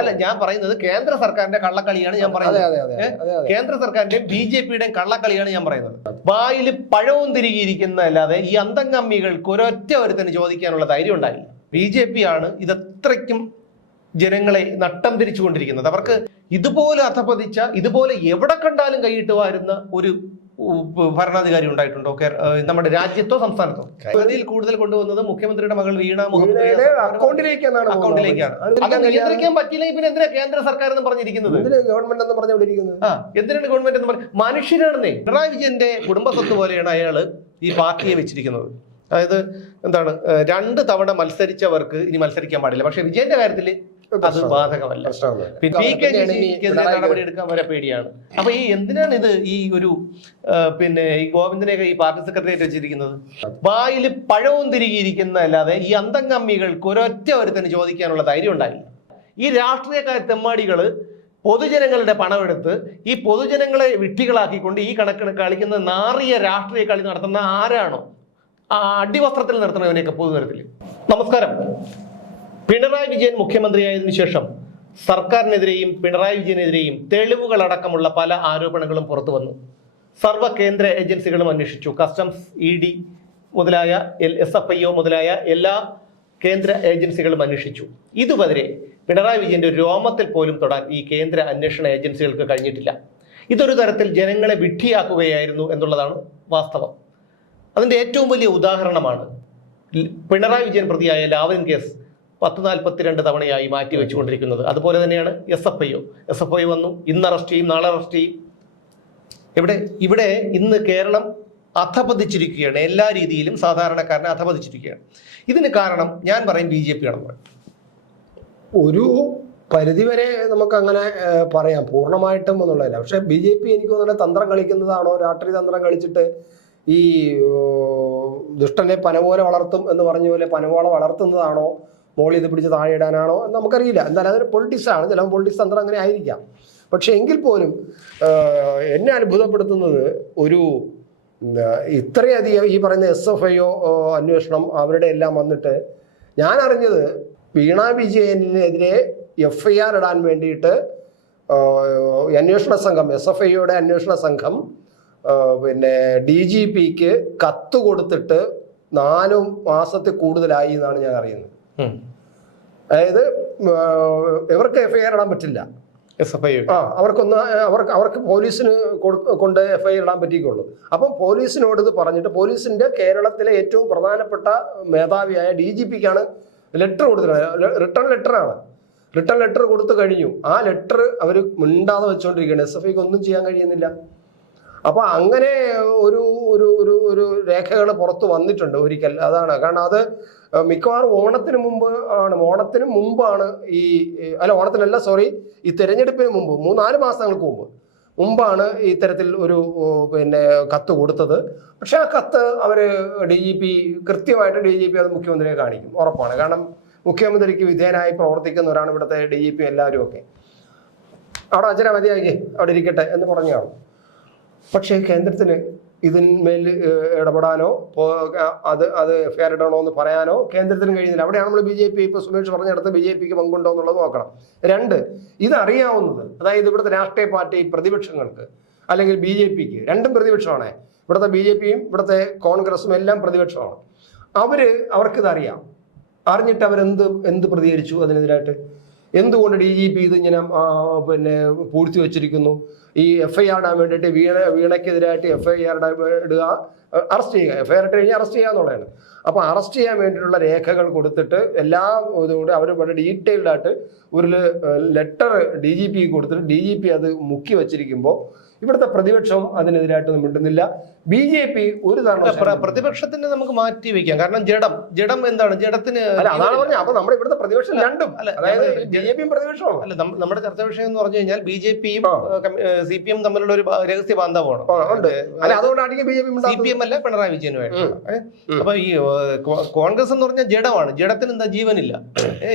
അല്ല ഞാൻ പറയുന്നത് കേന്ദ്ര സർക്കാരിന്റെ കള്ളക്കളിയാണ് ഞാൻ പറയുന്നത്. കേന്ദ്ര സർക്കാരിന്റെ ബി ജെ പിയുടെയും കള്ളക്കളിയാണ് ഞാൻ പറയുന്നത്. വായിൽ പഴവും തിരികിയിരിക്കുന്ന അല്ലാതെ ഈ അന്തംഗമ്മികൾക്ക് ഒരൊറ്റ ഒരുത്തന് ചോദിക്കാനുള്ള ധൈര്യം ഉണ്ടായില്ല. ബി ജെ പി ആണ് ഇതത്രയ്ക്കും ജനങ്ങളെ നട്ടം തിരിച്ചുകൊണ്ടിരിക്കുന്നത്. അവർക്ക് ഇതുപോലെ അധപതിച്ച ഇതുപോലെ എവിടെ കണ്ടാലും കൈയിട്ട് വാരുന്ന ഒരു ഭരണാധികാരി ഉണ്ടായിട്ടുണ്ടോ? നമ്മുടെ രാജ്യത്തോ സംസ്ഥാനത്തോ? അതിൽ കൂടുതൽ കൊണ്ടുവന്നത് മുഖ്യമന്ത്രിയുടെ മകൾ വീണ അക്കൗണ്ടിലേക്കാണ്. അക്കൗണ്ടിലേക്കാണ് അത് നിയന്ത്രിക്കാൻ പറ്റില്ലെങ്കിൽ പിന്നെ എന്തിനാ കേന്ദ്ര സർക്കാർ എന്ന് പറഞ്ഞിരിക്കുന്നത്? ഗവൺമെന്റ് എന്ന് പറഞ്ഞിരിക്കുന്നത് എന്തിനാണ് ഗവൺമെന്റ് എന്ന് പറയും മനുഷ്യനാണെന്നേ. പിണറായി വിജയന്റെ കുടുംബ സ്വത്ത് പോലെയാണ് അയാൾ ഈ പാർട്ടിയെ വെച്ചിരിക്കുന്നത്. അതായത് എന്താണ് രണ്ട് തവണ മത്സരിച്ചവർക്ക് ഇനി മത്സരിക്കാൻ പാടില്ല. പക്ഷെ വിജയന്റെ കാര്യത്തിൽ അത് ബാധകമല്ല. പി കെ നടപടി എടുക്കാൻ വരെ പേടിയാണ്. അപ്പൊ ഈ എന്തിനാണ് ഇത് ഈ ഒരു പിന്നെ ഈ ഗോവിന്ദനെയൊക്കെ ഈ പാർട്ടി സെക്രട്ടറിയേറ്റ് വെച്ചിരിക്കുന്നത്? വായിൽ പഴവും തിരികിയിരിക്കുന്ന അല്ലാതെ ഈ അന്തംഗമ്മികൾക്ക് ഒരൊറ്റ ഒരുത്തന് ചോദിക്കാനുള്ള ധൈര്യം ഉണ്ടായില്ല. ഈ രാഷ്ട്രീയക്കാർ തെമ്മാടികൾ പൊതുജനങ്ങളുടെ പണമെടുത്ത് ഈ പൊതുജനങ്ങളെ വിട്ടികളാക്കിക്കൊണ്ട് ഈ കണക്കിന് കളിക്കുന്ന നാറിയ രാഷ്ട്രീയ കളി നടത്തുന്ന ആരാണോ? ആ അടിവസ്ത്രത്തിൽ നടത്തുന്നവനെയൊക്കെ പൊതുതരത്തിൽ നമസ്കാരം. പിണറായി വിജയൻ മുഖ്യമന്ത്രിയായതിനു ശേഷം സർക്കാരിനെതിരെയും പിണറായി വിജയനെതിരെയും തെളിവുകളടക്കമുള്ള പല ആരോപണങ്ങളും പുറത്തു വന്നു. സർവ കേന്ദ്ര ഏജൻസികളും അന്വേഷിച്ചു. കസ്റ്റംസ് ഇ ഡി മുതലായ എസ് എഫ് ഐ ഒ മുതലായ എല്ലാ കേന്ദ്ര ഏജൻസികളും അന്വേഷിച്ചു. ഇതുവരെ പിണറായി വിജയന്റെ രോമത്തിൽ പോലും തൊടാൻ ഈ കേന്ദ്ര അന്വേഷണ ഏജൻസികൾക്ക് കഴിഞ്ഞിട്ടില്ല. ഇതൊരു തരത്തിൽ ജനങ്ങളെ വിഡ്ഢിയാക്കുകയായിരുന്നു എന്നുള്ളതാണ് വാസ്തവം. അതിന്റെ ഏറ്റവും വലിയ ഉദാഹരണമാണ് പിണറായി വിജയൻ പ്രതിയായ ലാവലിൻ കേസ് പത്ത് നാൽപ്പത്തിരണ്ട് തവണയായി മാറ്റി വെച്ചുകൊണ്ടിരിക്കുന്നത്. അതുപോലെ തന്നെയാണ് S F I O S F I വന്നു. ഇന്ന് അറസ്റ്റ് ചെയ്യും നാളെ അറസ്റ്റ് ചെയ്യും. ഇവിടെ ഇവിടെ ഇന്ന് കേരളം അധപതിച്ചിരിക്കുകയാണ്. എല്ലാ രീതിയിലും സാധാരണക്കാരനെ അധപതിച്ചിരിക്കുകയാണ്. ഇതിന് കാരണം ഞാൻ പറയും ബി ജെ പി ആണെന്ന് പറയും. ഒരു പരിധിവരെ നമുക്ക് അങ്ങനെ പറയാം. പൂർണമായിട്ടും എന്നുള്ളതല്ല. പക്ഷേ ബി ജെ പി എനിക്ക് തോന്നുന്നത് തന്ത്രം കളിക്കുന്നതാണോ? രാഷ്ട്രീയ തന്ത്രം കളിച്ചിട്ട് ഈ ദുഷ്ടനെ പനപോലെ വളർത്തും എന്ന് പറഞ്ഞ പോലെ പനപോലെ വളർത്തുന്നതാണോ? മോളി ഇത് പിടിച്ച് താഴെ ഇടാനാണോ എന്ന് നമുക്കറിയില്ല. എന്തായാലും അതൊരു പൊളിറ്റിക്സ് ആണ്. ചിലപ്പോൾ പൊളിറ്റിക്സ് തന്ത്രം അങ്ങനെ ആയിരിക്കാം. പക്ഷെ എങ്കിൽ പോലും എന്നെ അത്ഭുതപ്പെടുത്തുന്നത് ഒരു ഇത്രയധികം ഈ പറയുന്ന എസ് എഫ് ഐ അന്വേഷണം അവരുടെ എല്ലാം വന്നിട്ട് ഞാൻ അറിഞ്ഞത് വീണ വിജയനെതിരെ എഫ് ഐ ആർ ഇടാൻ വേണ്ടിയിട്ട് അന്വേഷണ സംഘം എസ് എഫ് ഐയുടെ അന്വേഷണ സംഘം പിന്നെ ഡി ജി പിക്ക് കത്ത് കൊടുത്തിട്ട് നാലു മാസത്തിൽ കൂടുതലായി എന്നാണ് ഞാൻ അറിയുന്നത്. അതായത് ഇവർക്ക് എഫ് ഐ ആർ ഇടാൻ പറ്റില്ല. എസ് എഫ് ഐ ആ അവർക്കൊന്ന് അവർക്ക് അവർക്ക് പോലീസിന് കൊണ്ട് എഫ് ഐ ഇടാൻ പറ്റിക്കുള്ളൂ. അപ്പം പോലീസിനോട് ഇത് പറഞ്ഞിട്ട് പോലീസിന്റെ കേരളത്തിലെ ഏറ്റവും പ്രധാനപ്പെട്ട മേധാവിയായ ഡി ജി പിക്കാണ് ലെറ്റർ കൊടുത്തിട്ടുള്ളത്. റിട്ടേൺ ലെറ്ററാണ് റിട്ടേൺ ലെറ്റർ കൊടുത്തു കഴിഞ്ഞു. ആ ലെറ്റർ അവർ മിണ്ടാതെ വെച്ചുകൊണ്ടിരിക്കുകയാണ് എസ് എഫ് ഐക്ക് ഒന്നും ചെയ്യാൻ കഴിയുന്നില്ല. അപ്പൊ അങ്ങനെ ഒരു ഒരു ഒരു ഒരു രേഖകൾ പുറത്ത് വന്നിട്ടുണ്ട് ഒരിക്കൽ. അതാണ്. കാരണം അത് മിക്കവാറും ഓണത്തിന് മുമ്പ് ആണ് ഓണത്തിന് മുമ്പാണ് ഈ അല്ല ഓണത്തിനല്ല സോറി ഈ തെരഞ്ഞെടുപ്പിന് മുമ്പ് മൂന്നാൽ മാസങ്ങൾക്ക് മുമ്പ് മുമ്പാണ് ഇത്തരത്തിൽ ഒരു പിന്നെ കത്ത് കൊടുത്തത്. പക്ഷെ ആ കത്ത് അവർ ഡി ജി പി കൃത്യമായിട്ട് ഡി ജി പി അത് മുഖ്യമന്ത്രിയെ കാണിക്കും ഉറപ്പാണ്. കാരണം മുഖ്യമന്ത്രിക്ക് വിധേയനായി പ്രവർത്തിക്കുന്നവരാണ് ഇവിടുത്തെ ഡി ജി പി എല്ലാവരും ഒക്കെ അവിടെ അച്ഛനെ മതിയാക്കി അവിടെ ഇരിക്കട്ടെ എന്ന് പറഞ്ഞു പറഞ്ഞാണ് പക്ഷേ കേന്ദ്രത്തിന് ഇതിന്മേൽ ഇടപെടാനോ അത് അത് ആർ ഇടണോ എന്ന് പറയാനോ കേന്ദ്രത്തിന് കഴിയുന്നില്ല. അവിടെയാണ് നമ്മൾ ബി ജെ പി ഇപ്പോൾ സുമേഷ് പറഞ്ഞിടത്ത് ബി ജെ പിക്ക് പങ്കുണ്ടോ എന്നുള്ളത് നോക്കണം. രണ്ട് ഇതറിയാവുന്നത് അതായത് ഇവിടുത്തെ രാഷ്ട്രീയ പാർട്ടി പ്രതിപക്ഷങ്ങൾക്ക് അല്ലെങ്കിൽ ബി ജെ പിക്ക് രണ്ടും പ്രതിപക്ഷമാണ്. ഇവിടുത്തെ ബി ജെ പിയും ഇവിടുത്തെ കോൺഗ്രസും എല്ലാം പ്രതിപക്ഷമാണ്. അവർ അവർക്കിതറിയാം. അറിഞ്ഞിട്ട് അവരെന്ത് എന്ത് പ്രതികരിച്ചു അതിനെതിരായിട്ട്? എന്തുകൊണ്ട് ഡി ജി പി ഇത് ഇങ്ങനെ പിന്നെ പൂഴ്ത്തി വെച്ചിരിക്കുന്നു? ഈ എഫ് ഐ ആർ ഇടാൻ വേണ്ടിയിട്ട് വീണ വീണയ്ക്കെതിരായിട്ട് എഫ് ഐ ആർ ഇടുക അറസ്റ്റ് ചെയ്യുക. എഫ് ഐ ആർ ഇട്ട് കഴിഞ്ഞാൽ അറസ്റ്റ് ചെയ്യുക എന്നുള്ളതാണ്. അപ്പോൾ അറസ്റ്റ് ചെയ്യാൻ വേണ്ടിയിട്ടുള്ള രേഖകൾ കൊടുത്തിട്ട് എല്ലാ ഇതുകൊണ്ട് അവർ വളരെ ഡീറ്റെയിൽഡായിട്ട് ഒരു ലെറ്റർ ഡി ജി പി കൊടുത്തിട്ട് ഡി ജി പി അത് മുക്കി വച്ചിരിക്കുമ്പോൾ ഇവിടുത്തെ പ്രതിപക്ഷം അതിനെതിരായിട്ടൊന്നും മിണ്ടുന്നില്ല. ബി ജെ പി ഒരു പ്രതിപക്ഷത്തിന് നമുക്ക് മാറ്റി വെക്കാം. കാരണം ജഡം ജഡം എന്താണ്? ജഡത്തിന് അതാണ് പറഞ്ഞത്. അപ്പൊ നമ്മുടെ ഇവിടുത്തെ പ്രതിപക്ഷം രണ്ടും. അതായത് ബി ജെ പിയും പ്രതിപക്ഷവും അല്ല നമ്മ- നമ്മുടെ ചർച്ച വിഷയം എന്ന് പറഞ്ഞു കഴിഞ്ഞാൽ ബി ജെ പിയും സി പി എം തമ്മിലുള്ള ഒരു രഹസ്യ ബാന്ധവമാണ്. ആ, ഉണ്ട്. അല്ല അതുകൊണ്ടാണ് B J P C P M അല്ല പിണറായി വിജയനുമായിട്ട്. അപ്പൊ ഈ കോൺഗ്രസ് എന്ന് പറഞ്ഞാൽ ജഡമാണ്. ജഡത്തിന് എന്താ ജീവനില്ല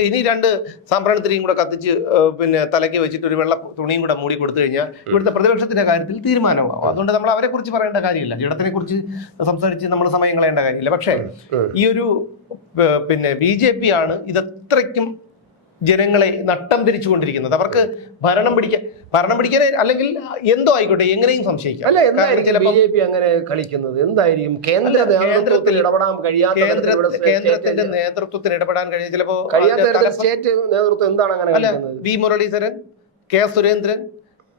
ഇനി രണ്ട് സാമ്പ്രാണിത്തിരിയും കൂടെ കത്തിച്ച് പിന്നെ തലയ്ക്ക് വെച്ചിട്ട് ഒരു വെള്ള തുണിയും കൂടെ മൂടി കൊടുത്തു കഴിഞ്ഞാൽ ഇവിടുത്തെ പ്രതിപക്ഷത്തിന്റെ കാര്യത്തിൽ തീരുമാനമാകും അതുകൊണ്ട് നമ്മൾ അവരെ കുറിച്ച് പറയേണ്ട കാര്യമില്ല. ജഡത്തിനെ കുറിച്ച് സംസാരിച്ച് നമ്മൾ സമയം കളയേണ്ട കാര്യമില്ല. പക്ഷേ ഈ ഒരു പിന്നെ ബി ജെ പി ആണ് ഇതത്രയ്ക്കും ജനങ്ങളെ നട്ടം തിരിച്ചുകൊണ്ടിരിക്കുന്നത്. അവർക്ക് ഭരണം പിടിക്കാൻ ഭരണം പിടിക്കാൻ അല്ലെങ്കിൽ എന്തോ ആയിക്കോട്ടെ എങ്ങനെയും സംശയിക്കാം. അല്ല എന്തായിരിക്കും ബി ജെ പി അങ്ങനെ കളിക്കുന്നത് എന്തായിരിക്കും? കേന്ദ്ര നേതൃത്വത്തിൽ ഇടപെടാൻ കഴിയാത്ത കേന്ദ്രത്തിന്റെ നേതൃത്വത്തിൽ ഇടപെടാൻ കഴിയും. ചിലപ്പോ കഴിയാത്ത സ്റ്റേറ്റ് നേതൃത്വം എന്താണ് അങ്ങനെ അല്ല B V Muraleedharan K Surendran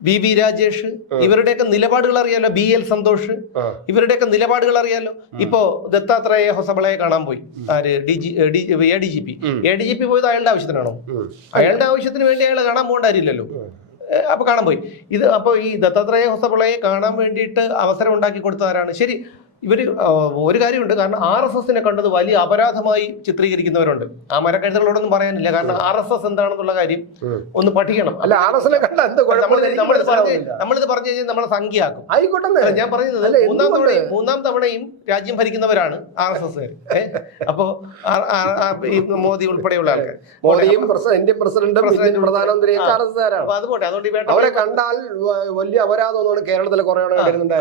V B Rajesh ഇവരുടെയൊക്കെ നിലപാടുകൾ അറിയാലോ. ബി എൽ സന്തോഷ് ഇവരുടെയൊക്കെ നിലപാടുകൾ അറിയാലോ. ഇപ്പോ ദത്താത്രേയ ഹൊസബളയെ കാണാൻ പോയി. ആര്? D G A D G P. A D G P പോയത് അയാളുടെ ആവശ്യത്തിനാണോ? അയാളുടെ ആവശ്യത്തിന് വേണ്ടി അയാൾ കാണാൻ പോകേണ്ട കാര്യമില്ലല്ലോ. അപ്പൊ കാണാൻ പോയി. ഇത് അപ്പൊ ഈ ദത്താത്രേയ ഹൊസബളയെ കാണാൻ വേണ്ടിയിട്ട് അവസരം ഉണ്ടാക്കി കൊടുത്തതാരാണ് ശരി ഇവർ ആ, ഒരു കാര്യമുണ്ട്. കാരണം ആർ എസ് എസിനെ കണ്ടത് വലിയ അപരാധമായി ചിത്രീകരിക്കുന്നവരുണ്ട്. ആ മരക്കഴുതകളോടൊന്നും പറയാനില്ല. കാരണം ആർ എസ് എസ് എന്താണെന്നുള്ള കാര്യം ഒന്ന് പഠിക്കണം. അല്ല ആർ എസ് കണ്ട നമ്മളിത് പറഞ്ഞ് നമ്മളിത് പറഞ്ഞു കഴിഞ്ഞാൽ നമ്മളെ സംഖ്യയാക്കും. ആയിക്കോട്ടെ ഞാൻ പറയുന്നത് മൂന്നാം തവണയും മൂന്നാം തവണയും രാജ്യം ഭരിക്കുന്നവരാണ് ആർ എസ് എസ് അപ്പോ മോദി ഉൾപ്പെടെയുള്ള ആൾക്കാർ മോദിയും ഇന്ത്യൻ പ്രസിഡന്റ് പ്രസിഡന്റും ഇന്ത്യൻ പ്രധാനമന്ത്രിയും ആ. ആർ എസ് അപ്പൊ അത് അതുകൊണ്ട് അവരെ കണ്ടാൽ വലിയ അപരാധം കേരളത്തിലെ കുറെ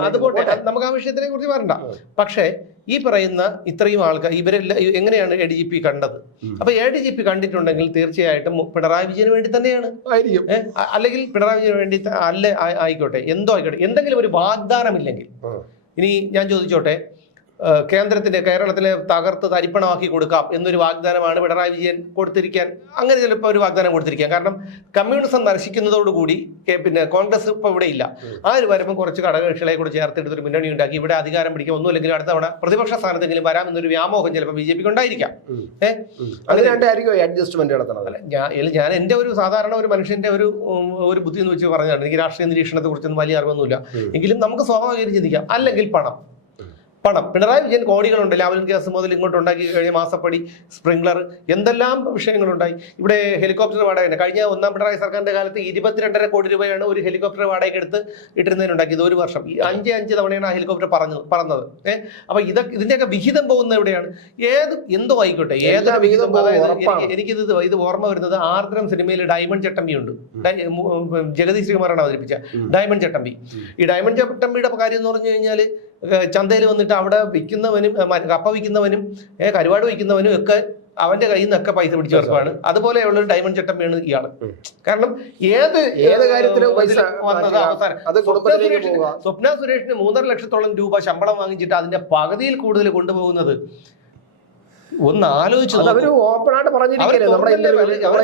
അത് നമുക്ക് ആ വിഷയത്തിനെ കുറിച്ച് പറയണ്ട പക്ഷേ ഈ പറയുന്ന ഇത്രയും ആൾക്കാർ ഇവരെല്ലാം എങ്ങനെയാണ് എ ഡി ജി പി കണ്ടത്? അപ്പൊ എ ഡി ജി പി കണ്ടിട്ടുണ്ടെങ്കിൽ തീർച്ചയായിട്ടും പിണറായി വിജയന് വേണ്ടി തന്നെയാണ്. അല്ലെങ്കിൽ പിണറായി വിജയന് വേണ്ടി അല്ല ആയിക്കോട്ടെ എന്തോ ആയിക്കോട്ടെ എന്തെങ്കിലും ഒരു വാഗ്ദാനം ഇല്ലെങ്കിൽ ഇനി ഞാൻ ചോദിച്ചോട്ടെ കേന്ദ്രത്തിന്റെ കേരളത്തിലെ തകർത്ത് തരിപ്പണമാക്കി കൊടുക്കാം എന്നൊരു വാഗ്ദാനമാണ് പിണറായി വിജയൻ കൊടുത്തിരിക്കാൻ. അങ്ങനെ ചിലപ്പോൾ ഒരു വാഗ്ദാനം കൊടുത്തിരിക്കാം. കാരണം കമ്മ്യൂണിസം നശിക്കുന്നതോടുകൂടി പിന്നെ കോൺഗ്രസ് ഇപ്പോൾ ഇവിടെ ഇല്ല. ആ ഒരു വരുമ്പോൾ കുറച്ച് ഘടകകക്ഷികളെ കൂടി ചേർത്തെടുത്ത് ഒരു മുന്നണി ഉണ്ടാക്കി. ഇവിടെ അധികാരം പിടിക്കുക ഒന്നുമില്ലെങ്കിലും അടുത്ത തവണ പ്രതിപക്ഷ സ്ഥാനത്തെങ്കിലും വരാം എന്നൊരു വ്യാമോഹം ചിലപ്പോൾ ബി ജെ പിക്ക് ഉണ്ടായിരിക്കാം. ഏഹ് അഡ്ജസ്റ്റ്മെന്റ് അല്ല ഞാൻ എന്റെ ഞാൻ എന്റെ ഒരു സാധാരണ ഒരു മനുഷ്യന്റെ ഒരു ഒരു ബുദ്ധി എന്ന് വെച്ച് പറഞ്ഞാണ് എനിക്ക് രാഷ്ട്രീയ നിരീക്ഷണത്തെ കുറിച്ചൊന്നും വലിയ അറിവൊന്നുമില്ല. എങ്കിലും നമുക്ക് സ്വാഭാവികമായിട്ട് ചിന്തിക്കാം. അല്ലെങ്കിൽ പണം. പണം. പിണറായി വിജയൻ കോടികളുണ്ട്. ലാവലിൻ ഗ്യാസ് മുതൽ ഇങ്ങോട്ട് ഉണ്ടാക്കി കഴിഞ്ഞ മാസപ്പടി സ്പ്രിംഗ്ലർ എന്തെല്ലാം വിഷയങ്ങളുണ്ടായി. ഇവിടെ ഹെലികോപ്റ്റർ വാടക കഴിഞ്ഞ ഒന്നാം പിണറായി സർക്കാരിന്റെ കാലത്ത് ഇരുപത്തിരണ്ടര കോടി രൂപയാണ് ഒരു ഹെലികോപ്റ്റർ വാടകയ്ക്ക് എടുത്ത് ഇട്ടിരുന്നതിനുണ്ടാക്കിയത് ഒരു വർഷം. ഈ അഞ്ച് അഞ്ച് തവണയാണ് ആ ഹെലികോപ്റ്റർ പറഞ്ഞു പറന്നത് ഏഹ് അപ്പൊ ഇതൊക്കെ ഇതിന്റെയൊക്കെ വിഹിതം പോകുന്ന എവിടെയാണ്? ഏത് എന്തോ ആയിക്കോട്ടെ. ഏതാ ഏതൊരു വിഹിതം അതായത് എനിക്ക് എനിക്കിത് ഇത് ഓർമ്മ വരുന്നത് ആർദ്രം സിനിമയിൽ ഡയമണ്ട് ചട്ടമ്പി ഉണ്ട് ഡൈ- മു- ഉം, ജഗതി ശ്രീകുമാറാണ് അവതരിപ്പിച്ച ഡയമണ്ട് ചട്ടമ്പി. ഈ ഡയമണ്ട് ചട്ടമ്പിയുടെ കാര്യം എന്ന് പറഞ്ഞു കഴിഞ്ഞാൽ ചന്തയിൽ വന്നിട്ട് അവിടെ വിൽക്കുന്നവനും കപ്പ വിൽക്കുന്നവനും കരുവാട് വിൽക്കുന്നവനും ഒക്കെ അവന്റെ കയ്യിൽ നിന്നൊക്കെ പൈസ പിടിച്ചു അതുപോലെ അതുപോലെയുള്ള ഒരു ഡയമണ്ട് ചട്ടമ്പിയാണ് ഇയാൾ. കാരണം ഏത് ഏത് കാര്യത്തിലും വന്നത് അവസാനം. സ്വപ്ന സുരേഷിന് മൂന്നര ലക്ഷത്തോളം രൂപ ശമ്പളം വാങ്ങിച്ചിട്ട് അതിന്റെ പകുതിയിൽ കൂടുതൽ കൊണ്ടുപോകുന്നത് ഒന്ന് ആലോചിച്ചു അവർ. ഓപ്പൺ ആയിട്ട് നമ്മുടെ പറഞ്ഞത്. അവർ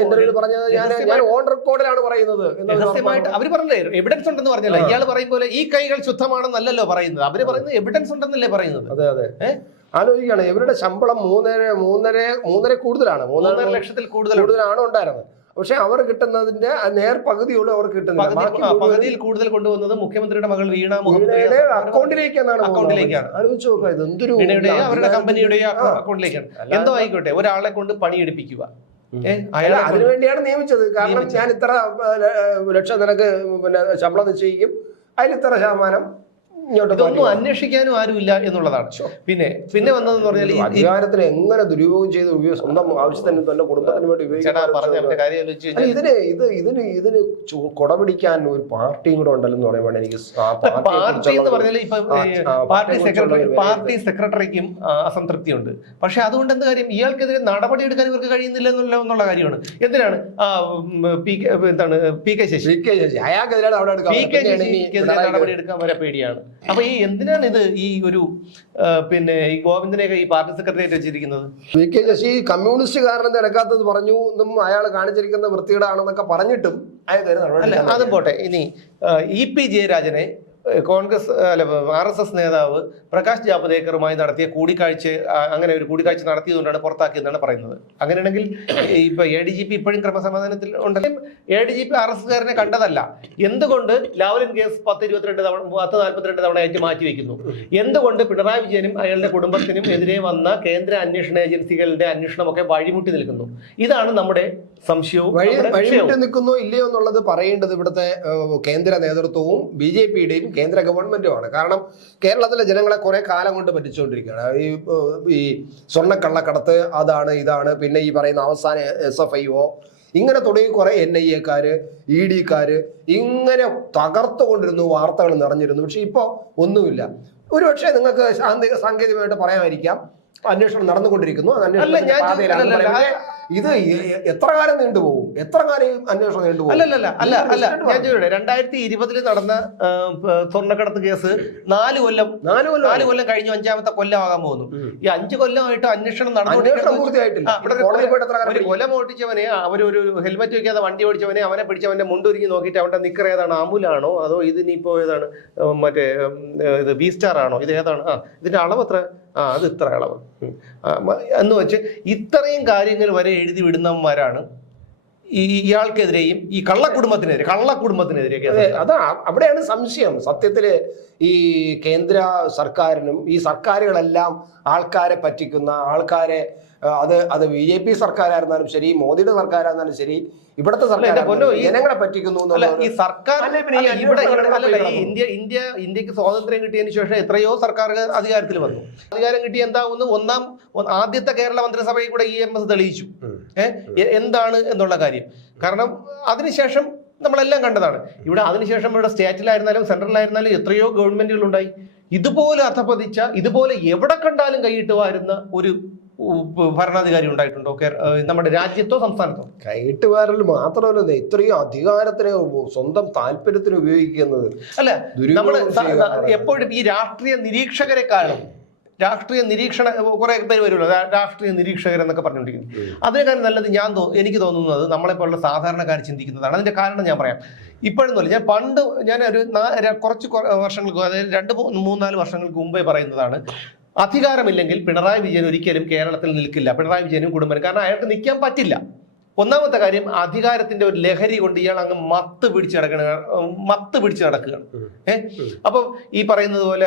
ഞാൻ ഞാൻ ഓൺ റെക്കോർഡിലാണ് പറയുന്നത് രഹസ്യമായിട്ട്. അവർ പറഞ്ഞേ എവിഡൻസ് ഉണ്ടെന്ന് പറഞ്ഞല്ല? ഇയാൾ പറയും പോലെ ഈ കൈകൾ ശുദ്ധമാണെന്നല്ലല്ലോ പറയുന്നത്. അവർ പറയുന്നത് എവിഡൻസ് ഉണ്ടെന്നല്ലേ പറയുന്നത്. അതെ അതെ? ആലോചിക്കുകയാണ് ഇവരുടെ ശമ്പളം മൂന്നര മൂന്നര മൂന്നര കൂടുതലാണ്. മൂന്നര ലക്ഷത്തിൽ കൂടുതൽ കൂടുതലാണ് ഉണ്ടായിരുന്നത്. പക്ഷെ അവർ കിട്ടുന്നതിന്റെ നേർ പകുതിയുള്ളൂ അവർക്ക് കിട്ടുന്നത്. പകുതിയിൽ കൂടുതൽ കൊണ്ടുവന്നത് മുഖ്യമന്ത്രിയുടെ മകൾ വീണ മുഹമ്മദ് അക്കൗണ്ടിലേക്കാണ്. അക്കൗണ്ടിലേക്കാണ്. ആലോചിച്ച് നോക്കുക ഇത് എന്തൊരു അവരുടെ അധികാരത്തിന്റെ- കമ്പനിയുടെ അക്കൗണ്ടിലേക്കാണ്. എന്തോ ആയിക്കോട്ടെ ഒരാളെ കൊണ്ട് പണിയെടുപ്പിക്കുക. അയാൾ അല്ല അയാളെ അതിനു കൊണ്ട് വേണ്ടിയാണ് നിയമിച്ചത്. കാരണം ഞാൻ ഇത്ര ലക്ഷം നിനക്ക് പിന്നെ ശമ്പളം നിശ്ചയിക്കും. അതിൽ ഇത്ര ശതമാനം ഇതൊന്നും. അന്വേഷിക്കാനും ആരുമില്ല എന്നുള്ളതാണ്. പിന്നെ പിന്നെ വന്നതെന്ന് പറഞ്ഞാൽ അധികാരത്തിൽ എങ്ങനെ ദുരുപയോഗം ചെയ്ത് ഉപയോഗം സ്വന്തം ആവശ്യത്തിന് തന്റെ കുടുംബത്തിന് വേണ്ടി ഉപയോഗിക്കാൻ ഇതിന് ഇത് ഇതിന് ഇതിന് കൊടപിടിക്കാൻ ഒരു പാർട്ടിയും കൂടെ ഉണ്ടല്ലോ പറയുമ്പോൾ എനിക്ക് പാർട്ടി എന്ന് പറഞ്ഞാൽ ഇപ്പൊ പാർട്ടി സെക്രട്ടറി പാർട്ടി സെക്രട്ടറിക്കും അസംതൃപ്തിയുണ്ട്. പക്ഷെ അതുകൊണ്ട് എന്ത് കാര്യം? ഇയാൾക്കെതിരെ നടപടി എടുക്കാൻ ഇവർക്ക് കഴിയുന്നില്ല എന്നുള്ള എന്നുള്ള കാര്യമാണ്. എന്തിനാണ്? പി കെ എന്താണ്? P K Sasi. P K Sasi. അയാൾക്കെതിരാണ് അവിടെ പി കെ ശശിക്കെതിരെ നടപടി എടുക്കാൻ വരെ പേടിയാണ്. അപ്പൊ ഈ എന്തിനാണ് ഇത് ഈ ഒരു പിന്നെ ഈ ഗോവിന്ദനെയൊക്കെ ഈ പാർട്ടി സെക്രട്ടറിയായിട്ട് വെച്ചിരിക്കുന്നത്? വി കെ ശശി കമ്മ്യൂണിസ്റ്റ് കാരണം എടുക്കാത്തത് പറഞ്ഞു എന്നും അയാൾ കാണിച്ചിരിക്കുന്ന വൃത്തികേടാണെന്നൊക്കെ പറഞ്ഞിട്ടും എടുക്കാൻ അതും പോട്ടെ. ഇനി ഇ പി ജയരാജനെ കോൺഗ്രസ് അല്ല ആർ എസ് എസ് നേതാവ് പ്രകാശ് ജാവദേക്കറുമായി നടത്തിയ കൂടിക്കാഴ്ച അങ്ങനെ ഒരു കൂടിക്കാഴ്ച നടത്തിയതുകൊണ്ടാണ് പുറത്താക്കിയതെന്നാണ് പറയുന്നത്. അങ്ങനെയാണെങ്കിൽ ഇപ്പൊ എ ഡി ജി പി ഇപ്പോഴും ക്രമസമാധാനത്തിൽ ഉണ്ടെങ്കിലും A D G P R S കാരനെ കണ്ടതല്ല. എന്തുകൊണ്ട് ലാവലിൻ കേസ് പത്ത് ഇരുപത്തിരണ്ട് തവണ പത്ത് നാൽപ്പത്തിരണ്ട് തവണയായിട്ട് മാറ്റിവെക്കുന്നു? എന്തുകൊണ്ട് പിണറായി വിജയനും അയാളുടെ കുടുംബത്തിനും എതിരെ വന്ന കേന്ദ്ര അന്വേഷണ ഏജൻസികളുടെ അന്വേഷണമൊക്കെ വഴിമുട്ടി നിൽക്കുന്നു? ഇതാണ് നമ്മുടെ സംശയവും. നിൽക്കുന്നോ ഇല്ലയോ എന്നുള്ളത് പറയേണ്ടത് ഇവിടുത്തെ കേന്ദ്ര നേതൃത്വവും ബി ജെ പിയുടെയും കേന്ദ്ര ഗവൺമെന്റുമാണ്. കാരണം കേരളത്തിലെ ജനങ്ങളെ കുറെ കാലം കൊണ്ട് പറ്റിച്ചുകൊണ്ടിരിക്കുകയാണ്. ഈ ഈ സ്വർണക്കള്ളക്കടത്ത് അതാണ് ഇതാണ് പിന്നെ ഈ പറയുന്ന അവസാന എസ് എഫ് ഐ ഒ ഇങ്ങനെ തുടങ്ങി കുറെ എൻ ഐ എക്കാര് ഇ ഡിക്കാര് ഇങ്ങനെ തകർത്തുകൊണ്ടിരുന്നു വാർത്തകൾ നിറഞ്ഞിരുന്നു. പക്ഷെ ഇപ്പോൾ ഒന്നുമില്ല. ഒരുപക്ഷെ നിങ്ങൾക്ക് സാങ്കേതികമായിട്ട് പറയാമായിരിക്കാം. അന്വേഷണം നടന്നുകൊണ്ടിരിക്കുന്നു. അന്വേഷണം അല്ല ഞാൻ ഇത് എത്ര കാലം നീണ്ടുപോകും? എത്ര കാലം അന്വേഷണം നീണ്ടുപോകും? അല്ല അല്ല അല്ല. അല്ല ഞാൻ. ചോദിക്കട്ടെ രണ്ടായിരത്തി ഇരുപതിൽ നടന്ന സ്വർണക്കടത്ത് കേസ് നാല് കൊല്ലം നാല് കൊല്ലം നാല് കൊല്ലം കഴിഞ്ഞു അഞ്ചാമത്തെ കൊല്ലമാകാൻ പോകുന്നു. ഈ അഞ്ച് കൊല്ലമായിട്ട് അന്വേഷണം നടന്നു കാലം ഓടിച്ചവനെ അവരൊരു ഹെൽമറ്റ് വെക്കാതെ വണ്ടി ഓടിച്ചവനെ അവനെ പിടിച്ചവന്റെ മുണ്ടുരുങ്ങി നോക്കിയിട്ട് അവന്റെ നിക്കർ ഏതാണ്? അമുലാണോ? അതോ ഇതിനിപ്പോ ഏതാണ്? മറ്റേ ഇത് ബി സ്റ്റാർ ആണോ? ഇത് ഏതാണ്? ആ ഇതിന്റെ അളവ് എത്ര? ആ അത് ഇത്ര അളവ്. എന്ന് വെച്ച് ഇത്രയും കാര്യങ്ങൾ വരെ എഴുതി വിടുന്നവന്മാരാണ്. ഈ ഇയാൾക്കെതിരെയും ഈ കള്ളക്കുടുംബത്തിനെതിരെ കള്ളക്കുടുംബത്തിനെതിരെ അതാ അവിടെയാണ് സംശയം. സത്യത്തിൽ ഈ കേന്ദ്ര സർക്കാരിനും ഈ സർക്കാരുകളെല്ലാം ആൾക്കാരെ പറ്റിക്കുന്ന ആൾക്കാരെ അത് അത് ബി ജെ പി സർക്കാരായിരുന്നാലും ശരി മോദിയുടെ സർക്കാരായിരുന്നാലും ശരി ഇവിടുത്തെ സർക്കാർ ജനങ്ങളെ പറ്റിക്കുന്നു ഈ സർക്കാർ ഇവിടെ ഇന്ത്യ ഇന്ത്യ ഇന്ത്യയ്ക്ക് സ്വാതന്ത്ര്യം കിട്ടിയതിന് ശേഷം എത്രയോ സർക്കാർ അധികാരത്തിൽ വന്നു. അധികാരം കിട്ടിയ എന്താവുന്നു? ഒന്നാം ആദ്യത്തെ കേരള മന്ത്രിസഭയിൽ കൂടെ ഇ എം എസ് തെളിയിച്ചു. ഏഹ് എന്താണ് എന്നുള്ള കാര്യം. കാരണം അതിനുശേഷം നമ്മളെല്ലാം കണ്ടതാണ്. ഇവിടെ അതിനുശേഷം ഇവിടെ സ്റ്റേറ്റിലായിരുന്നാലും സെൻട്രലായിരുന്നാലും എത്രയോ ഗവൺമെന്റുകൾ ഉണ്ടായി ഇതുപോലെ അധപതിച്ച ഇതുപോലെ എവിടെ കണ്ടാലും കൈയിട്ട് വാരുന്ന ഒരു ഭരണാധികാരി ഉണ്ടായിട്ടുണ്ടോ? നമ്മുടെ രാജ്യത്തോ സംസ്ഥാനത്തോ? കൈയിട്ട് വാരൽ മാത്രമല്ല ഇത് ഇത്രയും അധികാരത്തിന് സ്വന്തം താല്പര്യത്തിന് ഉപയോഗിക്കുന്നത് അല്ല നമ്മൾ നമ്മൾ എപ്പോഴും ഈ രാഷ്ട്രീയ നിരീക്ഷകരെ കാരണം രാഷ്ട്രീയ നിരീക്ഷണ കുറെ പേര് വരുമല്ലോ രാഷ്ട്രീയ നിരീക്ഷകർ എന്നൊക്കെ പറഞ്ഞുകൊണ്ടിരിക്കുന്നു. അതിനേക്കാളും നല്ലത് ഞാൻ എനിക്ക് തോന്നുന്നത് നമ്മളെ പോലുള്ള സാധാരണക്കാർ ചിന്തിക്കുന്നതാണ്. അതിന്റെ കാരണം ഞാൻ പറയാം. ഇപ്പോഴൊന്നുമില്ല ഞാൻ പണ്ട് ഞാൻ ഒരു കുറച്ച് വർഷങ്ങൾക്ക് അതായത് രണ്ട് മൂന്നാൽ വർഷങ്ങൾക്ക് മുമ്പേ പറയുന്നതാണ് അധികാരമില്ലെങ്കിൽ പിണറായി വിജയൻ ഒരിക്കലും കേരളത്തിൽ നിൽക്കില്ല. പിണറായി വിജയനും കുടുംബനും കാരണം അയാൾക്ക് നിൽക്കാൻ പറ്റില്ല. ഒന്നാമത്തെ കാര്യം അധികാരത്തിന്റെ ഒരു ലഹരി കൊണ്ട് ഇയാൾ അങ്ങ് മത്ത് പിടിച്ച് നടക്കണ മത്ത് പിടിച്ച് നടക്കുകയാണ്. ഏഹ് അപ്പം ഈ പറയുന്നത് പോലെ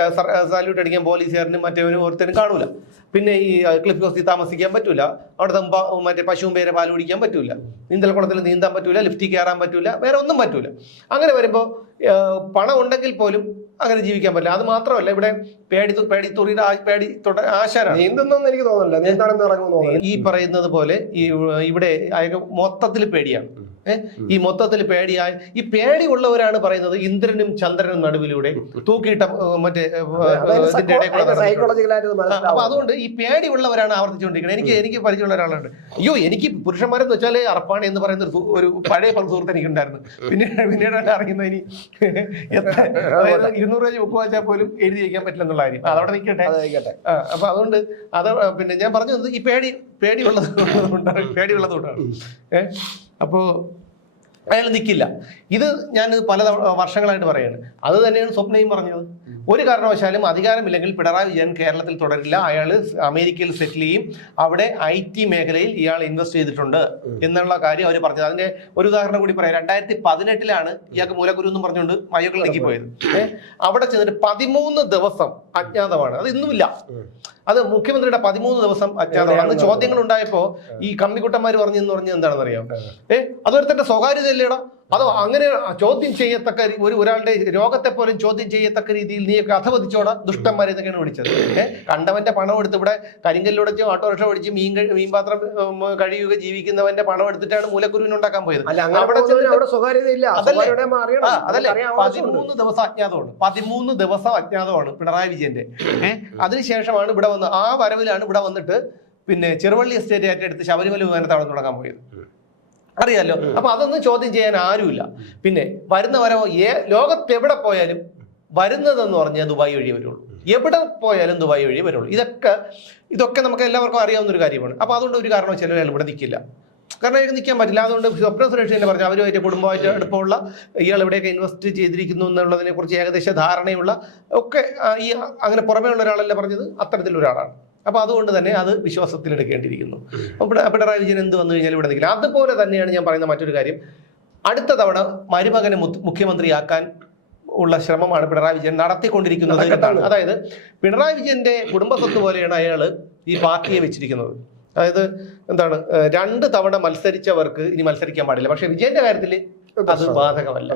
സാല്യൂട്ട് അടിക്കാൻ പോലീസുകാരനും മറ്റേവനും ഓരോരുത്തരും കാണൂല. പിന്നെ ഈ ക്ലിഫ് ഹൗസിൽ താമസിക്കാൻ പറ്റൂല. അവിടെ മറ്റേ പശുവും പേരെ പാൽ കുടിക്കാൻ പറ്റൂല. നീന്തൽക്കുളത്തിൽ നീന്താൻ പറ്റൂല ലിഫ്റ്റിൽ കയറാൻ പറ്റൂല വേറെ ഒന്നും പറ്റൂല. അങ്ങനെ വരുമ്പോൾ പണം ഉണ്ടെങ്കിൽ പോലും അങ്ങനെ ജീവിക്കാൻ പറ്റില്ല. അത് മാത്രമല്ല ഇവിടെ പേടി തു- പേടി തുറിയുടെ ആ- പേടി തുട- ആശാനാണ്. നീന്തുന്നൊന്നും എനിക്ക് തോന്നുന്നില്ല. നീന്താണെന്ന് ഈ പറയുന്നത് പോലെ ഈ ഇവിടെ അയാൾക്ക് മൊത്തത്തിൽ പേടിയാണ്? ഈ മൊത്തത്തിൽ പേടിയായി. ഈ പേടി ഉള്ളവരാണ് പറയുന്നത് ഇന്ദ്രനും ചന്ദ്രനും നടുവിലൂടെ തൂക്കിയിട്ട മറ്റേ അപ്പൊ അതുകൊണ്ട് ഈ പേടി പേടിയുള്ളവരാണ് ആവർത്തിച്ചുകൊണ്ടിരിക്കുന്നത്. എനിക്ക് എനിക്ക് പരിചയമുള്ള ഒരാളുണ്ട്. അയ്യോ എനിക്ക് പുരുഷന്മാരെന്ന് വെച്ചാൽ അറപ്പാണ് എന്ന് പറയുന്ന ഒരു പഴയ പല സുഹൃത്ത് എനിക്കുണ്ടായിരുന്നു പിന്നീട് പിന്നീടാണ് അറിയുന്നത് ഇനി ഇരുന്നൂറ് രൂപ ബുക്ക് വായിച്ചാൽ പോലും എഴുതി വയ്ക്കാൻ പറ്റില്ല എന്നുള്ള കാര്യം. അതവിടെ നിൽക്കട്ടെ. അപ്പൊ അതുകൊണ്ട് അത് പിന്നെ ഞാൻ പറഞ്ഞു ഈ പേടി പേടിയുള്ളത് കൊണ്ടാണ് പേടിയുള്ളത് കൊണ്ടാണ് ഏഹ് അപ്പോ അയാൾ നിൽക്കില്ല ഇത് ഞാൻ പല വർഷങ്ങളായിട്ട് പറയുകയാണ് അത് തന്നെയാണ് സ്വപ്നയും പറഞ്ഞത്. ഒരു കാരണവശാലും അധികാരമില്ലെങ്കിൽ പിണറായി വിജയൻ കേരളത്തിൽ തുടരില്ല. അയാൾ അമേരിക്കയിൽ സെറ്റിൽ ചെയ്യും. അവിടെ ഐ ടി മേഖലയിൽ ഇയാൾ ഇൻവെസ്റ്റ് ചെയ്തിട്ടുണ്ട് എന്നുള്ള കാര്യം അവർ പറഞ്ഞത്. അതിന്റെ ഒരു ഉദാഹരണം കൂടി പറയാം. രണ്ടായിരത്തി പതിനെട്ടിലാണ് ഇയാൾക്ക് മൂലക്കുരു എന്നും പറഞ്ഞുകൊണ്ട് മയക്കൾ പോയത് അവിടെ ചെന്നിട്ട് പതിമൂന്ന് ദിവസം അജ്ഞാതമാണ്. അത് ഇന്നുമില്ല. അത് മുഖ്യമന്ത്രിയുടെ പതിമൂന്ന് ദിവസം അജ്ഞാതമാണ്. അന്ന് ചോദ്യങ്ങൾ ഉണ്ടായപ്പോ ഈ കമ്മിക്കുട്ടന്മാർ പറഞ്ഞെന്ന് പറഞ്ഞത് എന്താണെന്ന് അറിയാം ഏ? അതൊരുത്തന്റെ സ്വകാര്യതയല്ലേടാ? അതോ അങ്ങനെ ചോദ്യം ചെയ്യത്തക്ക ഒരു ഒരാളുടെ രോഗത്തെ പോലും ചോദ്യം ചെയ്യത്തക്ക രീതിയിൽ നീയൊക്കെ അധവദിച്ചോടാ ദുഷ്ടന്മാരെ എന്നൊക്കെയാണ് വിളിച്ചത്. ഏഹ് കണ്ടവന്റെ പണം എടുത്ത് ഇവിടെ കരിങ്കല്ലുടച്ച് ഓട്ടോറിക്ഷ ഓടിച്ച് മീൻ മീൻപാത്രം മീൻ പാത്രം കഴിയുക ജീവിക്കുന്നവന്റെ പണം എടുത്തിട്ടാണ് മൂലക്കുരുവിന് ഉണ്ടാക്കാൻ പോയത്. അതല്ലേ? പതിമൂന്ന് ദിവസം അജ്ഞാതമാണ്. പതിമൂന്ന് ദിവസം അജ്ഞാതമാണ് പിണറായി വിജയന്റെ. ഏഹ് അതിനുശേഷമാണ് ഇവിടെ വന്ന് ആ വരവിലാണ് ഇവിടെ വന്നിട്ട് പിന്നെ ചെറുവള്ളി എസ്റ്റേറ്റ് ഏറ്റെടുത്ത് ശബരിമല വിമാനത്താവളം തുടങ്ങാൻ പോയത് അറിയാലോ. അപ്പൊ അതൊന്നും ചോദ്യം ചെയ്യാൻ ആരുമില്ല. പിന്നെ വരുന്ന വരവോ ഏ ലോകത്ത് എവിടെ പോയാലും വരുന്നതെന്ന് പറഞ്ഞാൽ ദുബായ് വഴി വരുള്ളൂ. എവിടെ പോയാലും ദുബായ് വഴി വരുള്ളൂ. ഇതൊക്കെ ഇതൊക്കെ നമുക്ക് എല്ലാവർക്കും അറിയാവുന്ന ഒരു കാര്യമാണ്. അപ്പൊ അതുകൊണ്ട് ഒരു കാരണവശാലും അയാൾ ഇവിടെ നിൽക്കില്ല കാരണം അയാൾക്ക് നിൽക്കാൻ പറ്റില്ല. അതുകൊണ്ട് സ്വപ്ന സുരേഷ് തന്നെ പറഞ്ഞു അവരുമായിട്ട് കുടുംബമായിട്ട് അടുപ്പമുള്ള ഇയാൾ എവിടെയൊക്കെ ഇൻവെസ്റ്റ് ചെയ്തിരിക്കുന്നു എന്നുള്ളതിനെ കുറിച്ച് ഏകദേശ ധാരണയുള്ള ഒക്കെ ഈ അങ്ങനെ പുറമേ ഉള്ള ഒരാളല്ല പറഞ്ഞത്. അത്തരത്തിലുള്ള ഒരാളാണ് അപ്പൊ അതുകൊണ്ട് തന്നെ അത് വിശ്വാസത്തിലെടുക്കേണ്ടിയിരിക്കുന്നു. അപ്പോൾ പിണ- പിണറായി വിജയൻ എന്ത് വന്നു കഴിഞ്ഞാൽ ഇവിടെ നിൽക്കില്ല. അതുപോലെ തന്നെയാണ് ഞാൻ പറയുന്ന മറ്റൊരു കാര്യം. അടുത്ത തവണ മരുമകനെ മുഖ്യമന്ത്രിയാക്കാൻ ഉള്ള ശ്രമമാണ് പിണറായി വിജയൻ നടത്തിക്കൊണ്ടിരിക്കുന്നത് എന്നാണ്. അതായത് പിണറായി വിജയന്റെ കുടുംബസ്വത്ത് പോലെയാണ് അയാൾ ഈ പാർട്ടിയെ വെച്ചിരിക്കുന്നത്. അതായത് എന്താണ് രണ്ട് തവണ മത്സരിച്ചവർക്ക് ഇനി മത്സരിക്കാൻ പാടില്ല. പക്ഷെ വിജയന്റെ കാര്യത്തിൽ അത് ബാധകമല്ല.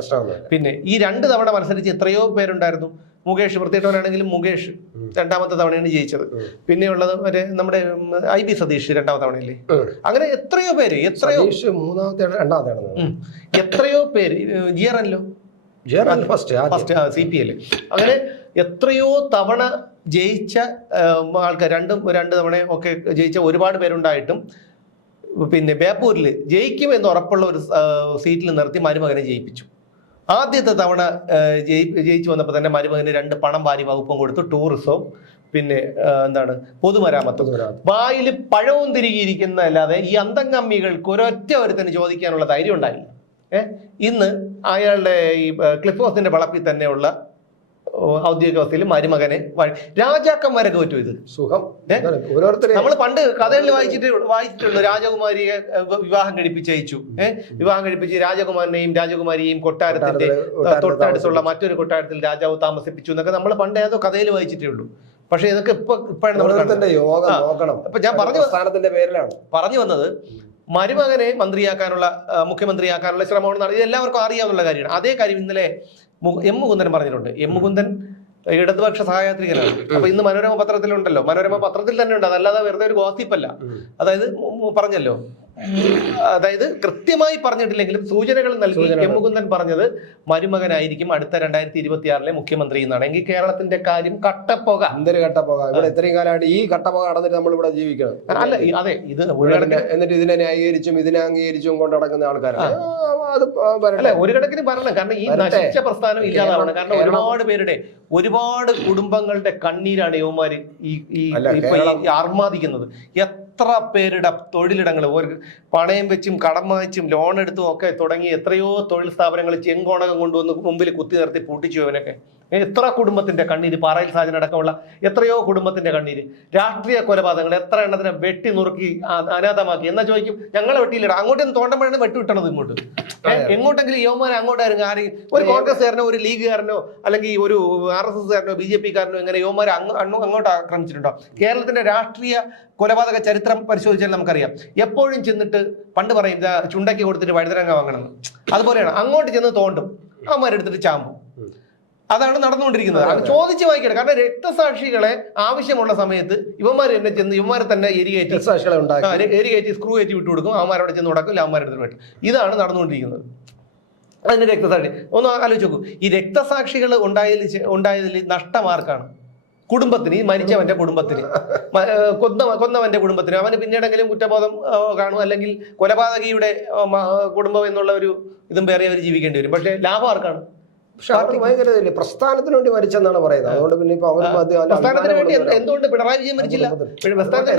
പിന്നെ ഈ രണ്ട് തവണ മത്സരിച്ച് എത്രയോ പേരുണ്ടായിരുന്നു. മുകേഷ്. വൃത്തിയിട്ടവനാണെങ്കിലും മുകേഷ് രണ്ടാമത്തെ തവണയാണ് ജയിച്ചത്. പിന്നെയുള്ളത് മറ്റേ നമ്മുടെ ഐ ബി സതീഷ് രണ്ടാമത്തെ തവണയില്ലേ? അങ്ങനെ എത്രയോ പേര് എത്രയോ മൂന്നാമത്തെ രണ്ടാമത്തെ. എത്രയോ പേര് ജിയറല്ലോ? ഫസ്റ്റ് സി പി എൽ അങ്ങനെ എത്രയോ തവണ ജയിച്ച ആൾക്കാർ രണ്ടും രണ്ട് തവണ ഒക്കെ ജയിച്ച ഒരുപാട് പേരുണ്ടായിട്ടും പിന്നെ ബേപ്പൂരിൽ ജയിക്കുമെന്ന് ഉറപ്പുള്ള ഒരു സീറ്റിൽ നിർത്തി മരുമകനെ ജയിപ്പിച്ചു. ആദ്യത്തെ തവണ ജയിച്ചു വന്നപ്പോൾ തന്നെ മരുമകന് രണ്ട് പണം വാരി വകുപ്പും കൊടുത്തു ടൂറിസവും പിന്നെ എന്താണ് പൊതുമരാമത്ത്. വായിൽ പഴവും തിരികിയിരിക്കുന്ന അല്ലാതെ ഈ അന്തംകമ്മികൾക്ക് ഒരൊറ്റ ഒരുത്തന് ചോദിക്കാനുള്ള ധൈര്യം ഉണ്ടായില്ല. ഏഹ് ഇന്ന് അയാളുടെ ഈ ക്ലിഫ് ഹൗസിന്റെ വളപ്പിൽ തന്നെയുള്ള ഔദ്യോഗിക അവസ്ഥയിൽ മരുമകനെ രാജാക്കന്മാരെ തോറ്റു ഇത്? സുഖം. ഓരോരുത്തരും നമ്മൾ പണ്ട് കഥകളിൽ വായിച്ചിട്ട് വായിച്ചിട്ടുള്ളൂ. രാജകുമാരിയെ വിവാഹം കഴിപ്പിച്ച് അയച്ചു ഏഹ് വിവാഹം കഴിപ്പിച്ച് രാജകുമാരനെയും രാജകുമാരിയെയും കൊട്ടാരത്തിന്റെ തൊട്ടടുത്തുള്ള മറ്റൊരു കൊട്ടാരത്തിൽ രാജാവ് താമസിപ്പിച്ചു എന്നൊക്കെ നമ്മൾ പണ്ട് ഏതോ കഥയിൽ വായിച്ചിട്ടേ ഉള്ളൂ പക്ഷെ ഇതൊക്കെ ഇപ്പൊ ഇപ്പോഴാണ് നമ്മൾ ഞാൻ പറഞ്ഞു സ്ഥാനത്തിന്റെ പേരിലാണ്. പറഞ്ഞു വന്നത് മരുമകനെ മന്ത്രിയാക്കാനുള്ള മുഖ്യമന്ത്രിയാക്കാനുള്ള ശ്രമമാണ് നട- ഇത് എല്ലാവർക്കും അറിയാവുന്ന കാര്യമാണ്. അതേ കാര്യം ഇന്നലെ എം മുകുന്ദൻ പറഞ്ഞിട്ടുണ്ട്. എം മുകുന്ദൻ ഇടതുപക്ഷ സഹായാത്രികനാണ്. അപ്പൊ ഇന്ന് മനോരമ പത്രത്തിലുണ്ടല്ലോ. മനോരമ പത്രത്തിൽ തന്നെ ഉണ്ട്. അതല്ലാതെ വെറുതെ ഒരു ഗോസിപ്പല്ല അതായത് പറഞ്ഞല്ലോ. അതായത് കൃത്യമായി പറഞ്ഞിട്ടില്ലെങ്കിലും സൂചനകൾ നൽകി. എം മുകുന്ദൻ പറഞ്ഞത് മരുമകനായിരിക്കും അടുത്ത രണ്ടായിരത്തി ഇരുപത്തി ആറിലെ മുഖ്യമന്ത്രി എന്നാണ്. എങ്കിൽ കേരളത്തിന്റെ കാര്യം കട്ടപ്പോക. എന്തൊരു കട്ടപ്പോക ഇവിടെ ഇത്രയും കാലമായിട്ട് ഈ കട്ടപ്പോക നടന്നിട്ട് നമ്മൾ ഇവിടെ ജീവിക്കണം. അല്ല അതെ ഇത് എന്നിട്ട് ഇതിനെ ന്യായീകരിച്ചും ഇതിനെ അംഗീകരിച്ചും കൊണ്ട് നടക്കുന്ന ആൾക്കാരാണ്. അത് അല്ല ഒരു കണക്കിന് പറയണം. കാരണം ഈ. നശിച്ച പ്രസ്ഥാനം ഇല്ലാതാവണം. കാരണം ഒരുപാട് പേരുടെ ഒരുപാട് കുടുംബങ്ങളുടെ കണ്ണീരാണ് യുവമാര് ഈ ആർമാദിക്കുന്നത്. എത്ര പേരുടെ തൊഴിലിടങ്ങൾ ഒരു പണയം വെച്ചും കടം വാങ്ങിച്ചും ലോൺ എടുത്തും ഒക്കെ തുടങ്ങി എത്രയോ തൊഴിൽ സ്ഥാപനങ്ങൾ ചെങ്കോണകം കൊണ്ടുവന്ന് മുമ്പിൽ കുത്തി നിർത്തി പൂട്ടിച്ചു അവനൊക്കെ എത്ര കുടുംബത്തിന്റെ കണ്ണീര് പാറയിൽ സാജൻ അടക്കമുള്ള എത്രയോ കുടുംബത്തിന്റെ കണ്ണീര്. രാഷ്ട്രീയ കൊലപാതകങ്ങൾ എത്ര എണ്ണത്തിനെ വെട്ടി നുറുക്കി അനാഥമാക്കി. എന്നാ ചോദിക്കും? ഞങ്ങളെ വെട്ടിയില്ല അങ്ങോട്ടും തോണ്ടമ്പോഴാണ് വെട്ടി വിട്ടണത് ഇങ്ങോട്ട് എങ്ങോട്ടെങ്കിലും യോമാൻ അങ്ങോട്ടായിരുന്നു. ആരെയും ഒരു കോൺഗ്രസ്സുകാരനോ ഒരു ലീഗുകാരനോ അല്ലെങ്കിൽ ഒരു ആർ എസ് എസ്കാരനോ ബി ജെ പിക്കാരനോ ഇങ്ങനെ അങ്ങ് അങ്ങോട്ട് ആക്രമിച്ചിട്ടുണ്ടോ? കേരളത്തിന്റെ രാഷ്ട്രീയ കൊലപാതക ചരിത്രം പരിശോധിച്ചാൽ നമുക്കറിയാം. എപ്പോഴും ചെന്നിട്ട് പണ്ട് പറയും ചുണ്ടക്കി ചുണ്ടയ്ക്ക് കൊടുത്തിട്ട് വഴുതരങ്ങ വാങ്ങണം. അതുപോലെയാണ്. അങ്ങോട്ട് ചെന്ന് തോണ്ടും. അവന്മാരെടുത്തിട്ട് ചാമ്പും. അതാണ് നടന്നുകൊണ്ടിരിക്കുന്നത്. അത് ചോദിച്ച് വായിക്കണം. കാരണം രക്തസാക്ഷികളെ ആവശ്യമുള്ള സമയത്ത് ഇവന്മാർ തന്നെ ചെന്ന് ഇവന്മാരെ തന്നെ എരികയറ്റി സാക്ഷികളെ ഉണ്ടാക്കി. കയറ്റി സ്ക്രൂ കയറ്റി വിട്ടു കൊടുക്കും. അവന്മാരവിടെ ചെന്ന് മുടക്കും അവന്മാരെടുത്ത് വെട്ടും ഇതാണ് നടന്നുകൊണ്ടിരിക്കുന്നത്. അതിന്റെ രക്തസാക്ഷി. ഒന്ന് ആലോചിച്ച് നോക്കൂ. ഈ രക്തസാക്ഷികൾ ഉണ്ടായതിൽ ഉണ്ടായതിൽ നഷ്ടമാർക്കാണ് കുടുംബത്തിന്. ഈ മരിച്ചവന്റെ കുടുംബത്തിന്. കൊന്ന കൊന്നവന്റെ കുടുംബത്തിന്. അവന് പിന്നീടെങ്കിലും കുറ്റബോധം കാണും. അല്ലെങ്കിൽ കൊലപാതകിയുടെ കുടുംബം എന്നുള്ള ഒരു ഇതും വേറെ അവർ ജീവിക്കേണ്ടി വരും. പക്ഷേ ലാഭം ആർക്കാണ്? പക്ഷെ അവർക്ക് ഭയങ്കര പ്രസ്ഥാനത്തിന് വേണ്ടി മരിച്ചെന്നാണ് പറയുന്നത്. അതുകൊണ്ട് പിന്നെ ഇപ്പൊ അവർ പ്രസ്ഥാനത്തിന് വേണ്ടി എന്തുകൊണ്ട് പിണറായി വിജയൻ മരിച്ചില്ല? പ്രസ്ഥാനത്തിന്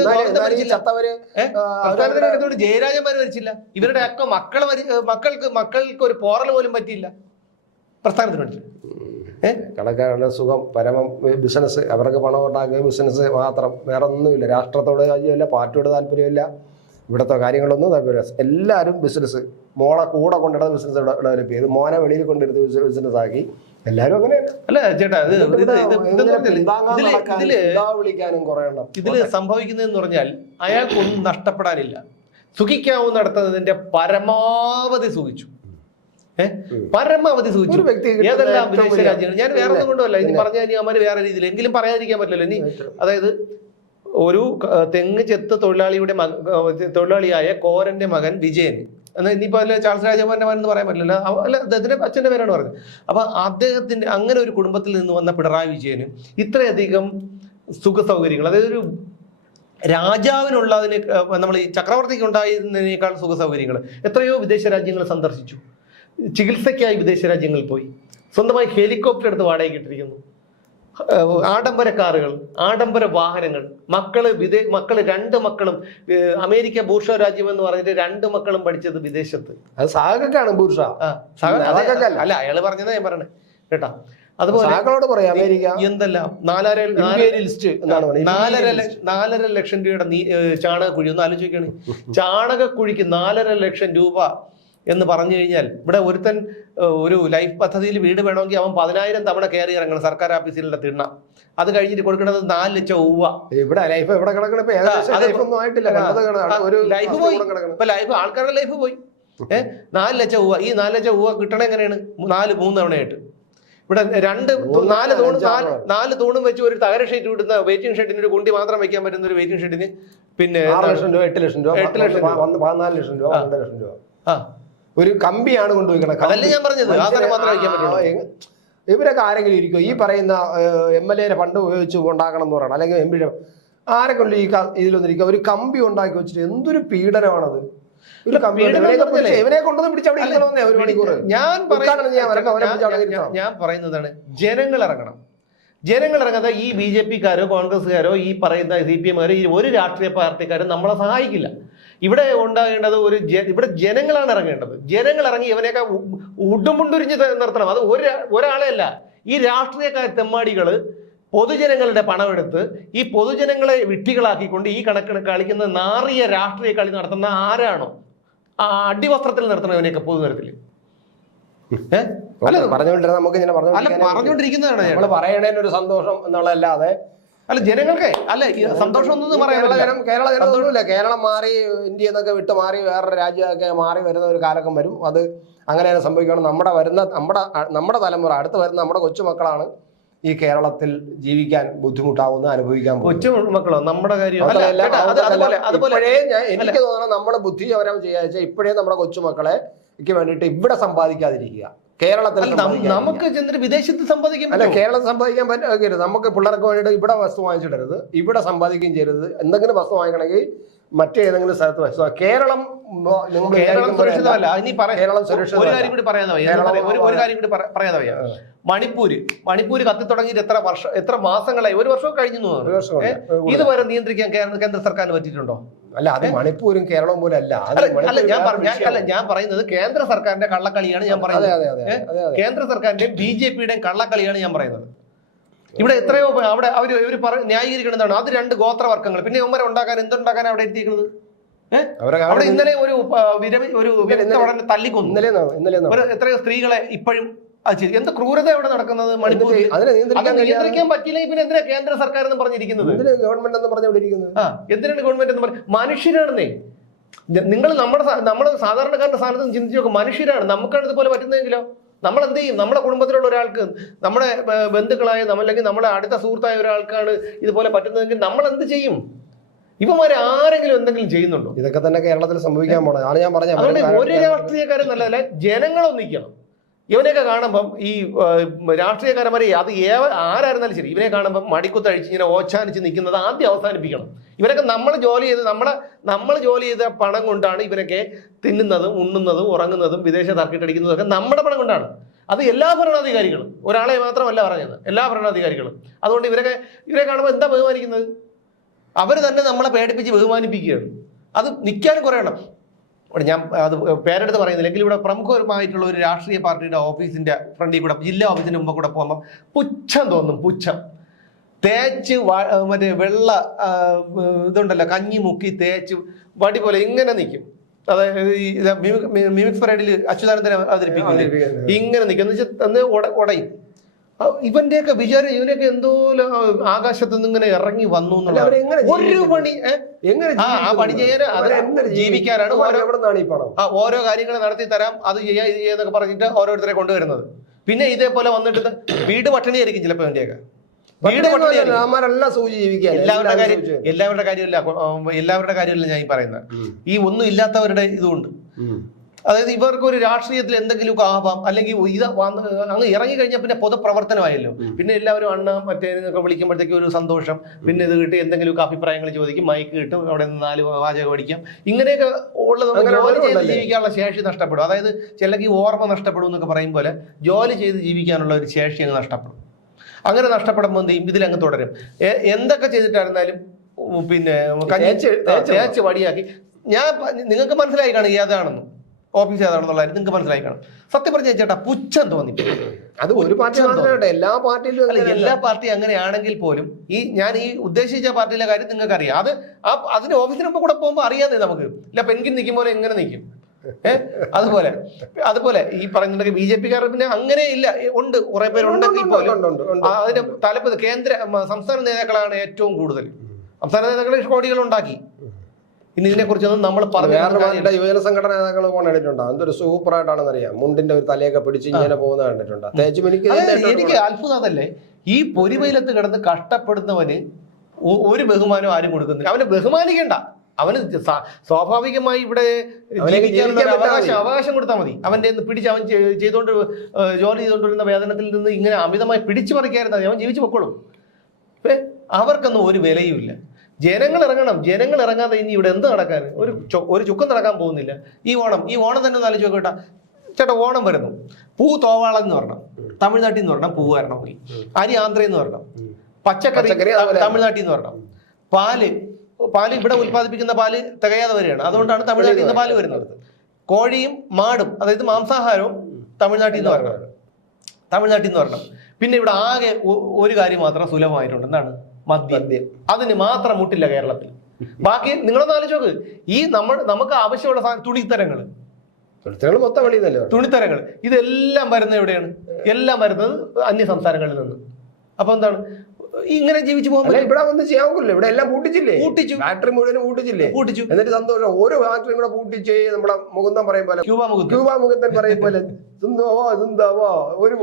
എന്തുകൊണ്ട് ജയരാജന്മാർ മരിച്ചില്ല? ഇവരുടെ ഒക്കെ മക്കളെ മക്കൾക്ക് മക്കൾക്ക് ഒരു പോറൽ പോലും പറ്റിയില്ല. പ്രസ്ഥാനത്തിന് വേണ്ടി. കടക്കാരുടെ സുഖം പരമം ബിസിനസ്. അവർക്ക് പണം ഉണ്ടാക്കുക ബിസിനസ് മാത്രം. വേറെ ഒന്നുമില്ല രാഷ്ട്രത്തോട് കാര്യമില്ല പാർട്ടിയോട് താല്പര്യമില്ല. ഇവിടുത്തെ കാര്യങ്ങളൊന്നും എല്ലാവരും ബിസിനസ് മോളെ കൂടെ കൊണ്ടിടുന്ന ബിസിനസ് ഡെവലപ്പ് ചെയ്ത് മോനെ വെളിയിൽ കൊണ്ടിരുന്ന ബിസിനസ് ആക്കി എല്ലാവരും അങ്ങനെയാണ് അല്ല ചേട്ടാ വിളിക്കാനും കുറെ എണ്ണം ഇതിൽ സംഭവിക്കുന്നതെന്ന് പറഞ്ഞാൽ അയാൾക്കൊന്നും നഷ്ടപ്പെടാനില്ല. സുഖിക്കാവുന്നിടത്തതിന്റെ പരമാവധി സുഖിച്ചു. പരമാവധി സൂചിച്ചു ഏതെല്ലാം വിദേശ രാജ്യങ്ങൾ ഞാൻ വേറെ ഒന്നും കൊണ്ടുമല്ല ഇനി പറഞ്ഞാൽ പറഞ്ഞ ഇനി വേറെ രീതിയിൽ. എങ്കിലും പറയാതിരിക്കാൻ പറ്റില്ലല്ലോ. ഇനി അതായത് ഒരു തെങ്ങ് ചെത്ത് തൊഴിലാളിയുടെ തൊഴിലാളിയായ കോരന്റെ മകൻ വിജയൻ എന്നാൽ ഇനിയിപ്പോ അല്ല ചാൾസ് രാജകുമാരന്റെ മകൻ എന്ന് പറയാൻ പറ്റില്ല അല്ല അദ്ദേഹത്തിന്റെ അച്ഛന്റെ പേരാണ് പറഞ്ഞത്. അപ്പൊ അദ്ദേഹത്തിന്റെ അങ്ങനെ ഒരു കുടുംബത്തിൽ നിന്ന് വന്ന പിണറായി വിജയന് ഇത്രയധികം സുഖ സൗകര്യങ്ങൾ അതായത് ഒരു രാജാവിനുള്ളതിന് നമ്മൾ ഈ ചക്രവർത്തിക്ക് ഉണ്ടായിരുന്നതിനേക്കാൾ സുഖ സൗകര്യങ്ങൾ എത്രയോ വിദേശ രാജ്യങ്ങൾ സന്ദർശിച്ചു. ചികിത്സയ്ക്കായി വിദേശ രാജ്യങ്ങളിൽ പോയി. സ്വന്തമായി ഹെലികോപ്റ്റർ എടുത്ത് വാടകയ്ക്ക് ഇട്ടിരിക്കുന്നു. ആഡംബര കാറുകൾ ആഡംബര വാഹനങ്ങൾ. മക്കൾ വിദേ മക്കൾ രണ്ട് മക്കളും അമേരിക്ക ബൂർഷ രാജ്യം എന്ന് പറഞ്ഞിട്ട് രണ്ട് മക്കളും പഠിച്ചത് വിദേശത്ത്. അത് സാഗക്കാണ് ബുർഷ. അല്ല അയാൾ പറഞ്ഞതാ ഞാൻ പറയണേ കേട്ടോ? അതുപോലെ പറയാം അമേരിക്ക. എന്തെല്ലാം? നാലര നാലര- നാലര. ലക്ഷ- രൂപയുടെ നീ കുഴി ചാണകക്കുഴി ഒന്ന് ചാണക ചാണകക്കുഴിക്ക് നാലര ലക്ഷം രൂപ എന്ന് പറഞ്ഞു കഴിഞ്ഞാൽ ഇവിടെ ഒരുത്തൻ ഒരു ലൈഫ് പദ്ധതിയിൽ വീട് വേണമെങ്കിൽ അവൻ പതിനായിരം തവണ കയറി ഇറങ്ങണം സർക്കാർ ഓഫീസിലുള്ള തിണ്ണ. അത് കഴിഞ്ഞിട്ട് കൊടുക്കുന്നത് നാല് ലക്ഷം ഊവ ഇവിടെ ലൈഫ് എവിടെ കിടക്കണം? ലൈഫ് പോയി. ഇപ്പൊ ലൈഫ് ആൾക്കാരുടെ ലൈഫ് പോയി. ഏഹ് നാല് ലക്ഷം ഊവ ഈ നാല് ലക്ഷം ഊവ കിട്ടണ എങ്ങനെയാണ്? നാല് മൂന്ന് തവണയായിട്ട് ഇവിടെ രണ്ട് നാല് തൂണും നാല് നാല് തൂണും വെച്ച് ഒരു തകര ഷീറ്റ് വിടുന്ന വെയിറ്റിംഗ് ഷെഡിന് ഒരു കുണ്ടി മാത്രം വെക്കാൻ പറ്റുന്ന ഒരു വെയിറ്റിംഗ് ഷെഡിന് പിന്നെ ആറ് ലക്ഷം രൂപ എട്ട് ലക്ഷം രൂപ. എട്ട് ലക്ഷം പതിനാല് ലക്ഷം രൂപ. പന്ത്രണ്ട് ലക്ഷം രൂപ. ആ. ഒരു കമ്പിയാണ് കൊണ്ടുപോയിക്കണം അതല്ലേ ഞാൻ പറഞ്ഞത്. സാധനം മാത്രമേ വയ്ക്കാൻ പറ്റുള്ളൂ. ഇവരൊക്കെ ആരെങ്കിലും ഇരിക്കും ഈ പറയുന്ന എം എൽ എ ഫണ്ട് ഉപയോഗിച്ച് ഉണ്ടാക്കണം എന്ന് പറയണം. അല്ലെങ്കിൽ എം പിയുടെ ആരൊക്കെ ഈ ഇതിലൊന്നിരിക്കുക ഒരു കമ്പി ഉണ്ടാക്കി വെച്ചിട്ട് എന്തൊരു പീഡനമാണത്? ഞാൻ പറയുന്നതാണ് ജനങ്ങൾ ഇറങ്ങണം. ജനങ്ങൾ ഇറങ്ങാതെ ഈ ബി ജെ പിക്കാരോ കോൺഗ്രസ്സുകാരോ ഈ പറയുന്ന സി പി എമ്മുകാരോ ഈ ഒരു രാഷ്ട്രീയ പാർട്ടിക്കാരും നമ്മളെ സഹായിക്കില്ല. ഇവിടെ ഉണ്ടാകേണ്ടത് ഒരു ജ- ഇവിടെ ജനങ്ങളാണ് ഇറങ്ങേണ്ടത്. ജനങ്ങൾ ഇറങ്ങി ഇവനെയൊക്കെ ഉടുമുണ്ടുരിഞ്ഞ് നിർത്തണം. അത് ഒരു ഒരാളെ അല്ല. ഈ രാഷ്ട്രീയക്കാർ തെമ്മാടികൾ പൊതുജനങ്ങളുടെ പണമെടുത്ത് ഈ പൊതുജനങ്ങളെ വിട്ടികളാക്കിക്കൊണ്ട് ഈ കണക്കിന് കളിക്കുന്ന നാറിയ രാഷ്ട്രീയ കളി നടത്തുന്ന ആരാണോ? ആ അടിവസ്ത്രത്തിൽ നിർത്തണം ഇവനെയൊക്കെ പൊതുനിരത്തിൽ അല്ല പറഞ്ഞുകൊണ്ടിരുന്ന നമുക്ക് ഇങ്ങനെ പറഞ്ഞുകൊണ്ടിരിക്കുന്നതാണ് നമ്മൾ പറയണേന് ഒരു സന്തോഷം എന്നുള്ളതല്ലാതെ അല്ല ജനങ്ങൾക്ക് അല്ല സന്തോഷം ഒന്നും കേരള മാറി ഇന്ത്യ എന്നൊക്കെ വിട്ട് മാറി വേറൊരു രാജ്യമൊക്കെ മാറി വരുന്ന ഒരു കാലക്കം വരും. അത് അങ്ങനെയാണ് സംഭവിക്കണം നമ്മുടെ വരുന്ന നമ്മുടെ നമ്മുടെ തലമുറ അടുത്ത് വരുന്ന നമ്മുടെ കൊച്ചുമക്കളാണ് ഈ കേരളത്തിൽ ജീവിക്കാൻ ബുദ്ധിമുട്ടാവുന്ന അനുഭവിക്കാൻ. കൊച്ചു മക്കളോ നമ്മുടെ കാര്യം അതുപോലെ എനിക്ക് തോന്നുന്നത് നമ്മുടെ ബുദ്ധി അവരം ചെയ്യാച്ച ഇപ്പോഴേ നമ്മുടെ കൊച്ചുമക്കളെ ക്ക് വേണ്ടിയിട്ട് ഇവിടെ സമ്പാദിക്കാതിരിക്കുക. കേരളത്തിൽ. നമുക്ക് ചെന്നിട്ട് വിദേശത്ത് സമ്പാദിക്കാൻ അല്ല കേരളം കേരളത്തിൽ സമ്പാദിക്കാൻ പറ്റും നമുക്ക് പിള്ളേർക്ക് വേണ്ടിയിട്ട് ഇവിടെ വസ്തു വാങ്ങിച്ചിടരുത് ഇവിടെ സമ്പാദിക്കുകയും ചെയ്യരുത്. എന്തെങ്കിലും വസ്തു വാങ്ങിക്കണമെങ്കിൽ മറ്റേതെങ്കിലും സ്ഥലത്ത് വസ്തു കേരളം കേരളം സുരക്ഷിതമല്ല. ഇനി കേരളം ഒരു. കാര്യം കൂടി പറയാതെ? ഒരു- ഒരു കാര്യം കൂടി പറയാതെ വയ്യ. മണിപ്പൂര്. മണിപ്പൂര് കത്തി തുടങ്ങിയിട്ട് എത്ര വർഷം എത്ര മാസങ്ങളായി? ഒരു വർഷം കഴിഞ്ഞു ഇതുവരെ നിയന്ത്രിക്കാൻ കേന്ദ്ര സർക്കാരിന് പറ്റിയിട്ടുണ്ടോ? അല്ല അത് മണിപ്പൂരും കേരളവും പോലെ അല്ല ഞാൻ അല്ല ഞാൻ പറയുന്നത് കേന്ദ്ര സർക്കാരിന്റെ കള്ളക്കളിയാണ് ഞാൻ പറയുന്നത്. കേന്ദ്ര സർക്കാരിന്റെ ബി ജെ പിയുടെയും കള്ളക്കളിയാണ് ഞാൻ പറയുന്നത്. ഇവിടെ എത്രയോ അവിടെ അവർ ഇവർ ന്യായീകരിക്കണമെന്നാണ് അത് രണ്ട് ഗോത്രവർഗങ്ങൾ. പിന്നെ ഇവന്മാരെ ഉണ്ടാക്കാൻ എന്തുണ്ടാക്കാൻ അവിടെ എത്തിയിരിക്കുന്നത് അവിടെ ഇന്നലെ ഒരു വിരമി ഒരു തല്ലിക്കൊന്നു. ഇന്നലെ എത്രയോ സ്ത്രീകളെ ഇപ്പോഴും അത് എന്ത് ക്രൂരത ഇവിടെ നടക്കുന്നത്? മണിപ്പൂരിൽ അതിനെ നിയന്ത്രിക്കാൻ കഴിയാതെ നിയന്ത്രിക്കാൻ പിന്നെ എന്തിനാ കേന്ദ്ര സർക്കാർ എന്ന് പറഞ്ഞിരിക്കുന്നത്? എന്തിന് ഗവൺമെന്റ് എന്ന് ആ എന്തിനാണ് ഗവൺമെന്റ് എന്ന് പറയും മനുഷ്യരാണെന്നേ. നിങ്ങൾ നമ്മുടെ സാ- നമ്മുടെ സാധാരണക്കാരുടെ സ്ഥാനത്ത് നിന്ന് ചിന്തിച്ച് നോക്കും. മനുഷ്യരാണ്. നമുക്കാണ് ഇതുപോലെ പറ്റുന്നതെങ്കിലോ? നമ്മൾ എന്ത് ചെയ്യും? നമ്മുടെ കുടുംബത്തിലുള്ള ഒരാൾക്ക് നമ്മുടെ ഏർ, ബന്ധുക്കളായ നമ്മ- അല്ലെങ്കിൽ നമ്മുടെ അടുത്ത സുഹൃത്തായ ഒരാൾക്കാണ് ഇതുപോലെ പറ്റുന്നതെങ്കിൽ നമ്മൾ എന്ത് ചെയ്യും? ഇപ്പം ആരെങ്കിലും എന്തെങ്കിലും ചെയ്യുന്നുണ്ടോ? ഇതൊക്കെ തന്നെ കേരളത്തിൽ സംഭവിക്കാൻ പോണത്. ആണ് ഞാൻ പറഞ്ഞത്. അതുകൊണ്ട് ഒരു രാഷ്ട്രീയക്കാരും നല്ലതല്ല. ജനങ്ങളൊന്നിക്കണം. ഇവനെയൊക്കെ കാണുമ്പം ഈ രാഷ്ട്രീയക്കാരെ രാഷ്ട്രീയക്കാരന്മാരെ അത് ഏവ ആരായിരുന്നാലും ശരി ഇവനെ കാണുമ്പം മടിക്കുത്തഴിച്ച് ഇങ്ങനെ ഓച്ചാനിച്ച് നിൽക്കുന്നത് ആദ്യം അവസാനിപ്പിക്കണം. ഇവരൊക്കെ നമ്മൾ ജോലി ചെയ്ത് നമ്മളെ നമ്മൾ ജോലി ചെയ്ത പണം കൊണ്ടാണ് ഇവരൊക്കെ തിന്നുന്നതും ഉണ്ണുന്നതും ഉറങ്ങുന്നതും വിദേശ തർക്കിട്ടടിക്കുന്നതും ഒക്കെ നമ്മുടെ പണം കൊണ്ടാണ്. അത് എല്ലാ ഭരണാധികാരികളും ഒരാളെ മാത്രമല്ല പറഞ്ഞത് എല്ലാ ഭരണാധികാരികളും. അതുകൊണ്ട് ഇവരൊക്കെ ഇവരെ കാണുമ്പോൾ എന്താ ബഹുമാനിക്കുന്നത്? അവർ തന്നെ നമ്മളെ പേടിപ്പിച്ച് ബഹുമാനിപ്പിക്കുകയാണ്. അത് നിൽക്കാനും കുറേ എണ്ണം. ഇവിടെ ഞാൻ അത് പേരെടുത്ത് പറയുന്നില്ലെങ്കിൽ ഇവിടെ പ്രമുഖമായിട്ടുള്ള ഒരു രാഷ്ട്രീയ പാർട്ടിയുടെ ഓഫീസിന്റെ ഫ്രണ്ടിൽ കൂടെ ജില്ലാ ഓഫീസിന്റെ മുമ്പ് കൂടെ പോകുമ്പോൾ പുച്ഛം തോന്നും പുച്ഛം. തേച്ച് മറ്റേ വെള്ള ഇതുണ്ടല്ലോ കഞ്ഞി മുക്കി തേച്ച് വടി പോലെ ഇങ്ങനെ നിൽക്കും അതായത് ഈ മിമിക് മിമിക്സ് പരേഡിൽ അച്യുതാനന്ദനെ അവതരിപ്പിക്കുന്നത്. ഇങ്ങനെ നിൽക്കും എന്ന് വെച്ചാൽ ഉടയും. ഇവന്റെയൊക്കെ വിചാരം ഇവനൊക്കെ എന്തോ ആകാശത്ത് നിന്ന് ഇങ്ങനെ ഇറങ്ങി വന്നു ഒരു? പണി എങ്ങനെ ആ, പണി ചെയ്യാൻ ജീവിക്കാനാണ് ആ ഓരോ കാര്യങ്ങൾ നടത്തി തരാം അത് ചെയ്യാം ഇത് ചെയ്യാന്നൊക്കെ പറഞ്ഞിട്ട് ഓരോരുത്തരെ കൊണ്ടുവരുന്നത്. പിന്നെ ഇതേപോലെ വന്നിട്ട് വീട് പട്ടിണിയായിരിക്കും ചിലപ്പോ ഇവന്റെയൊക്കെ. എല്ലാവരുടെ എല്ലാവരും കാര്യം. എല്ലാവരുടെ കാര്യമില്ല എല്ലാവരുടെ കാര്യമില്ല ഞാൻ ഈ പറയുന്നത്. ഈ ഒന്നും ഇല്ലാത്തവരുടെ ഇതുകൊണ്ട്. അതായത് ഇവർക്ക് ഒരു രാഷ്ട്രീയത്തിൽ എന്തെങ്കിലുമൊക്കെ ആവാം അല്ലെങ്കിൽ ഇത് വന്ന് അങ്ങ് ഇറങ്ങി കഴിഞ്ഞാൽ പിന്നെ പൊതുപ്രവർത്തനമായല്ലോ. പിന്നെ എല്ലാവരും അണ്ണ മറ്റേ ഒക്കെ വിളിക്കുമ്പോഴത്തേക്ക് ഒരു സന്തോഷം. പിന്നെ ഇത് കിട്ടി എന്തെങ്കിലുമൊക്കെ അഭിപ്രായങ്ങൾ ചോദിക്കും മൈക്ക് കിട്ടും അവിടെ നിന്ന് നാല് വാചകം അടിക്കാം ഇങ്ങനെയൊക്കെ ഉള്ളത് ജോലി ചെയ്ത് ജീവിക്കാനുള്ള ശേഷി നഷ്ടപ്പെടും. അതായത് ചിലക്ക് ഓർമ്മ നഷ്ടപ്പെടും എന്നൊക്കെ പറയും പോലെ ജോലി ചെയ്ത് ജീവിക്കാനുള്ള ഒരു ശേഷി അങ്ങ് നഷ്ടപ്പെടും. അങ്ങനെ നഷ്ടപ്പെടുമ്പോൾ എന്ത് ചെയ്യും? ഇതിലങ്ങ് തുടരും. എന്തൊക്കെ ചെയ്തിട്ടായിരുന്നാലും പിന്നെ തേച്ച് വടിയാക്കി. ഞാൻ നിങ്ങൾക്ക് മനസ്സിലായി കാണുക ഏതാണെന്ന്. ഏതാണെന്നുള്ള കാര്യം നിങ്ങൾക്ക് മനസ്സിലായി കാണും. സത്യം പറഞ്ഞ ചേട്ടാ പുച്ഛം തോന്നി. അത് ഒരു പാർട്ടി എല്ലാ പാർട്ടിയിലും എല്ലാ പാർട്ടി അങ്ങനെയാണെങ്കിൽ പോലും ഈ ഞാൻ ഈ ഉദ്ദേശിച്ച പാർട്ടിയിലെ കാര്യം നിങ്ങൾക്ക് അറിയാം അത് ആ അതിന്റെ ഓഫീസിന് മുമ്പ് കൂടെ പോകുമ്പോൾ അറിയാതെ നമുക്ക്. ഇല്ല പെൻകിൻ നിൽക്കും പോലെ എങ്ങനെ നിൽക്കും. ഏഹ് അതുപോലെ. അതുപോലെ ഈ പറയുന്നുണ്ടെങ്കിൽ ബി ജെ പിക്കാർ പിന്നെ അങ്ങനെ ഇല്ല. ഉണ്ട് കുറെ പേരുണ്ടെങ്കിൽ ഉണ്ടെങ്കിൽ പോലും. അതിന്റെ തലപ്പത് കേന്ദ്ര സംസ്ഥാന നേതാക്കളാണ് ഏറ്റവും കൂടുതൽ. സംസ്ഥാന നേതാക്കൾ കോടികൾ ഉണ്ടാക്കി. ഇനി ഇതിനെ കുറിച്ചൊന്നും നമ്മൾ പറഞ്ഞു യുവജന സംഘടന നേതാക്കൾ കണ്ടിട്ടുണ്ടോ എന്തൊരു സൂപ്പർ ആയിട്ടാണെന്ന് അറിയാം മുണ്ടിന്റെ ഒരു തലയൊക്കെ പിടിച്ച് ഇങ്ങനെ പോകുന്നത് കണ്ടിട്ടുണ്ടോ? തേച്ച് എനിക്ക് അത്ഭുതം അതല്ലേ? ഈ പൊരിമയിലത്ത് കിടന്ന് കഷ്ടപ്പെടുന്നവന് ഒരു ബഹുമാനം ആരും കൊടുക്കുന്നില്ല. അവനെ ബഹുമാനിക്കണ്ട. അവന് സ്വാഭാവികമായി ഇവിടെ അവകാശം അവകാശം കൊടുത്താൽ മതി. അവന്റെ പിടിച്ച് അവൻ ചെയ്തോണ്ട് ചെയ്തുകൊണ്ട് ജോലി ചെയ്തുകൊണ്ടിരുന്ന വേതനത്തിൽ നിന്ന് ഇങ്ങനെ അമിതമായി പിടിച്ചു പറിക്കായിരുന്ന അവൻ ജീവിച്ചു പൊക്കോളും. അവർക്കൊന്നും ഒരു വിലയുമില്ല. ജനങ്ങൾ ഇറങ്ങണം. ജനങ്ങൾ ഇറങ്ങാതെ ഇനി ഇവിടെ എന്ത് നടക്കാൻ? ഒരു ഒരു ചുക്കം നടക്കാൻ പോകുന്നില്ല. ഈ ഓണം ഈ ഓണം തന്നെ നല്ല ചോക്കട്ട ചേട്ടാ ഓണം വരുന്നു. പൂ തോവാളം എന്ന് പറഞ്ഞു തമിഴ്നാട്ടിൽ നിന്ന് പറഞ്ഞാൽ പൂ വരണമെങ്കിൽ അരി ആന്ധ്രയിൽ നിന്ന് പറഞ്ഞു പച്ചക്കറി തമിഴ്നാട്ടിൽ നിന്ന് പറഞ്ഞു പാൽ. പാൽ ഇവിടെ ഉത്പാദിപ്പിക്കുന്ന പാൽ തികയാതെ വരികയാണ്. അതുകൊണ്ടാണ് തമിഴ്നാട്ടിൽ നിന്ന് പാൽ വരുന്നത്. കോഴിയും മാടും അതായത് മാംസാഹാരവും തമിഴ്നാട്ടിൽ നിന്ന് വരണം. തമിഴ്നാട്ടിൽ നിന്ന് വരണം. പിന്നെ ഇവിടെ ആകെ ഒരു കാര്യം മാത്രം സുലഭമായിട്ടുണ്ട്. എന്താണ്? മദ്യം. അതിന് മാത്രം മുട്ടില്ല കേരളത്തിൽ. ബാക്കി നിങ്ങളൊന്ന് ആലോചിച്ച് നോക്ക്. ഈ നമ്മൾ നമുക്ക് ആവശ്യമുള്ള സാധനം തുണിത്തരങ്ങൾ സുഹൃത്തുക്കൾ മൊത്തം വെളിയിൽ നിന്നല്ലേ തുണിത്തരങ്ങൾ ഇതെല്ലാം വരുന്നത് എവിടെയാണ്? എല്ലാം വരുന്നത് അന്യ സംസ്ഥാനങ്ങളിൽ നിന്ന്. അപ്പൊ എന്താണ്? ഇങ്ങനെ ജീവിച്ചു അല്ല പോകുമ്പോൾ ഇവിടെ വന്ന് ചെയ്യാൻ ഇവിടെ എല്ലാം പൂട്ടിച്ചില്ലേ? പൂട്ടിച്ചു. ഫാക്ടറി മുഴുവനും പൂട്ടിച്ചില്ലേ? പൂട്ടിച്ചു. എന്നിട്ട് സന്തോഷം. ഓരോ ഫാക്ടറിയും കൂടെ പൂട്ടിച്ച് നമ്മുടെ മുകുന്ദം പറയും പോലെ. ക്യൂബ മുകുന്ദൻ. ക്യൂബ മുകുന്ദൻ പറയും പോലെ സിന്ദാവോ സിന്ദാവോ ഒരു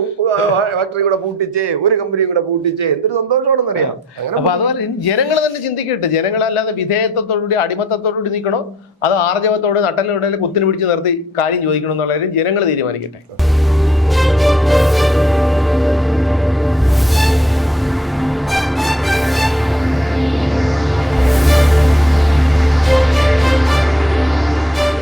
ഫാക്ടറിയും കൂടെ പൂട്ടിച്ച് ഒരു കമ്പനിയും കൂടെ പൂട്ടിച്ച്. എന്തൊരു സന്തോഷമാണെന്ന് അറിയാം അപ്പൊ അതുപോലെ ജനങ്ങൾ തന്നെ ചിന്തിക്കട്ടെ. ജനങ്ങളല്ലാതെ വിധേയത്വത്തോടുകൂടി അടിമത്തത്തോടുകൂടി നിൽക്കണോ അതോ ആർജവത്തോട് നട്ടലിനുടനെ കുത്തിന് പിടിച്ച് നിർത്തി കാര്യം ചോദിക്കണോ എന്നുള്ള ജനങ്ങൾ തീരുമാനിക്കട്ടെ.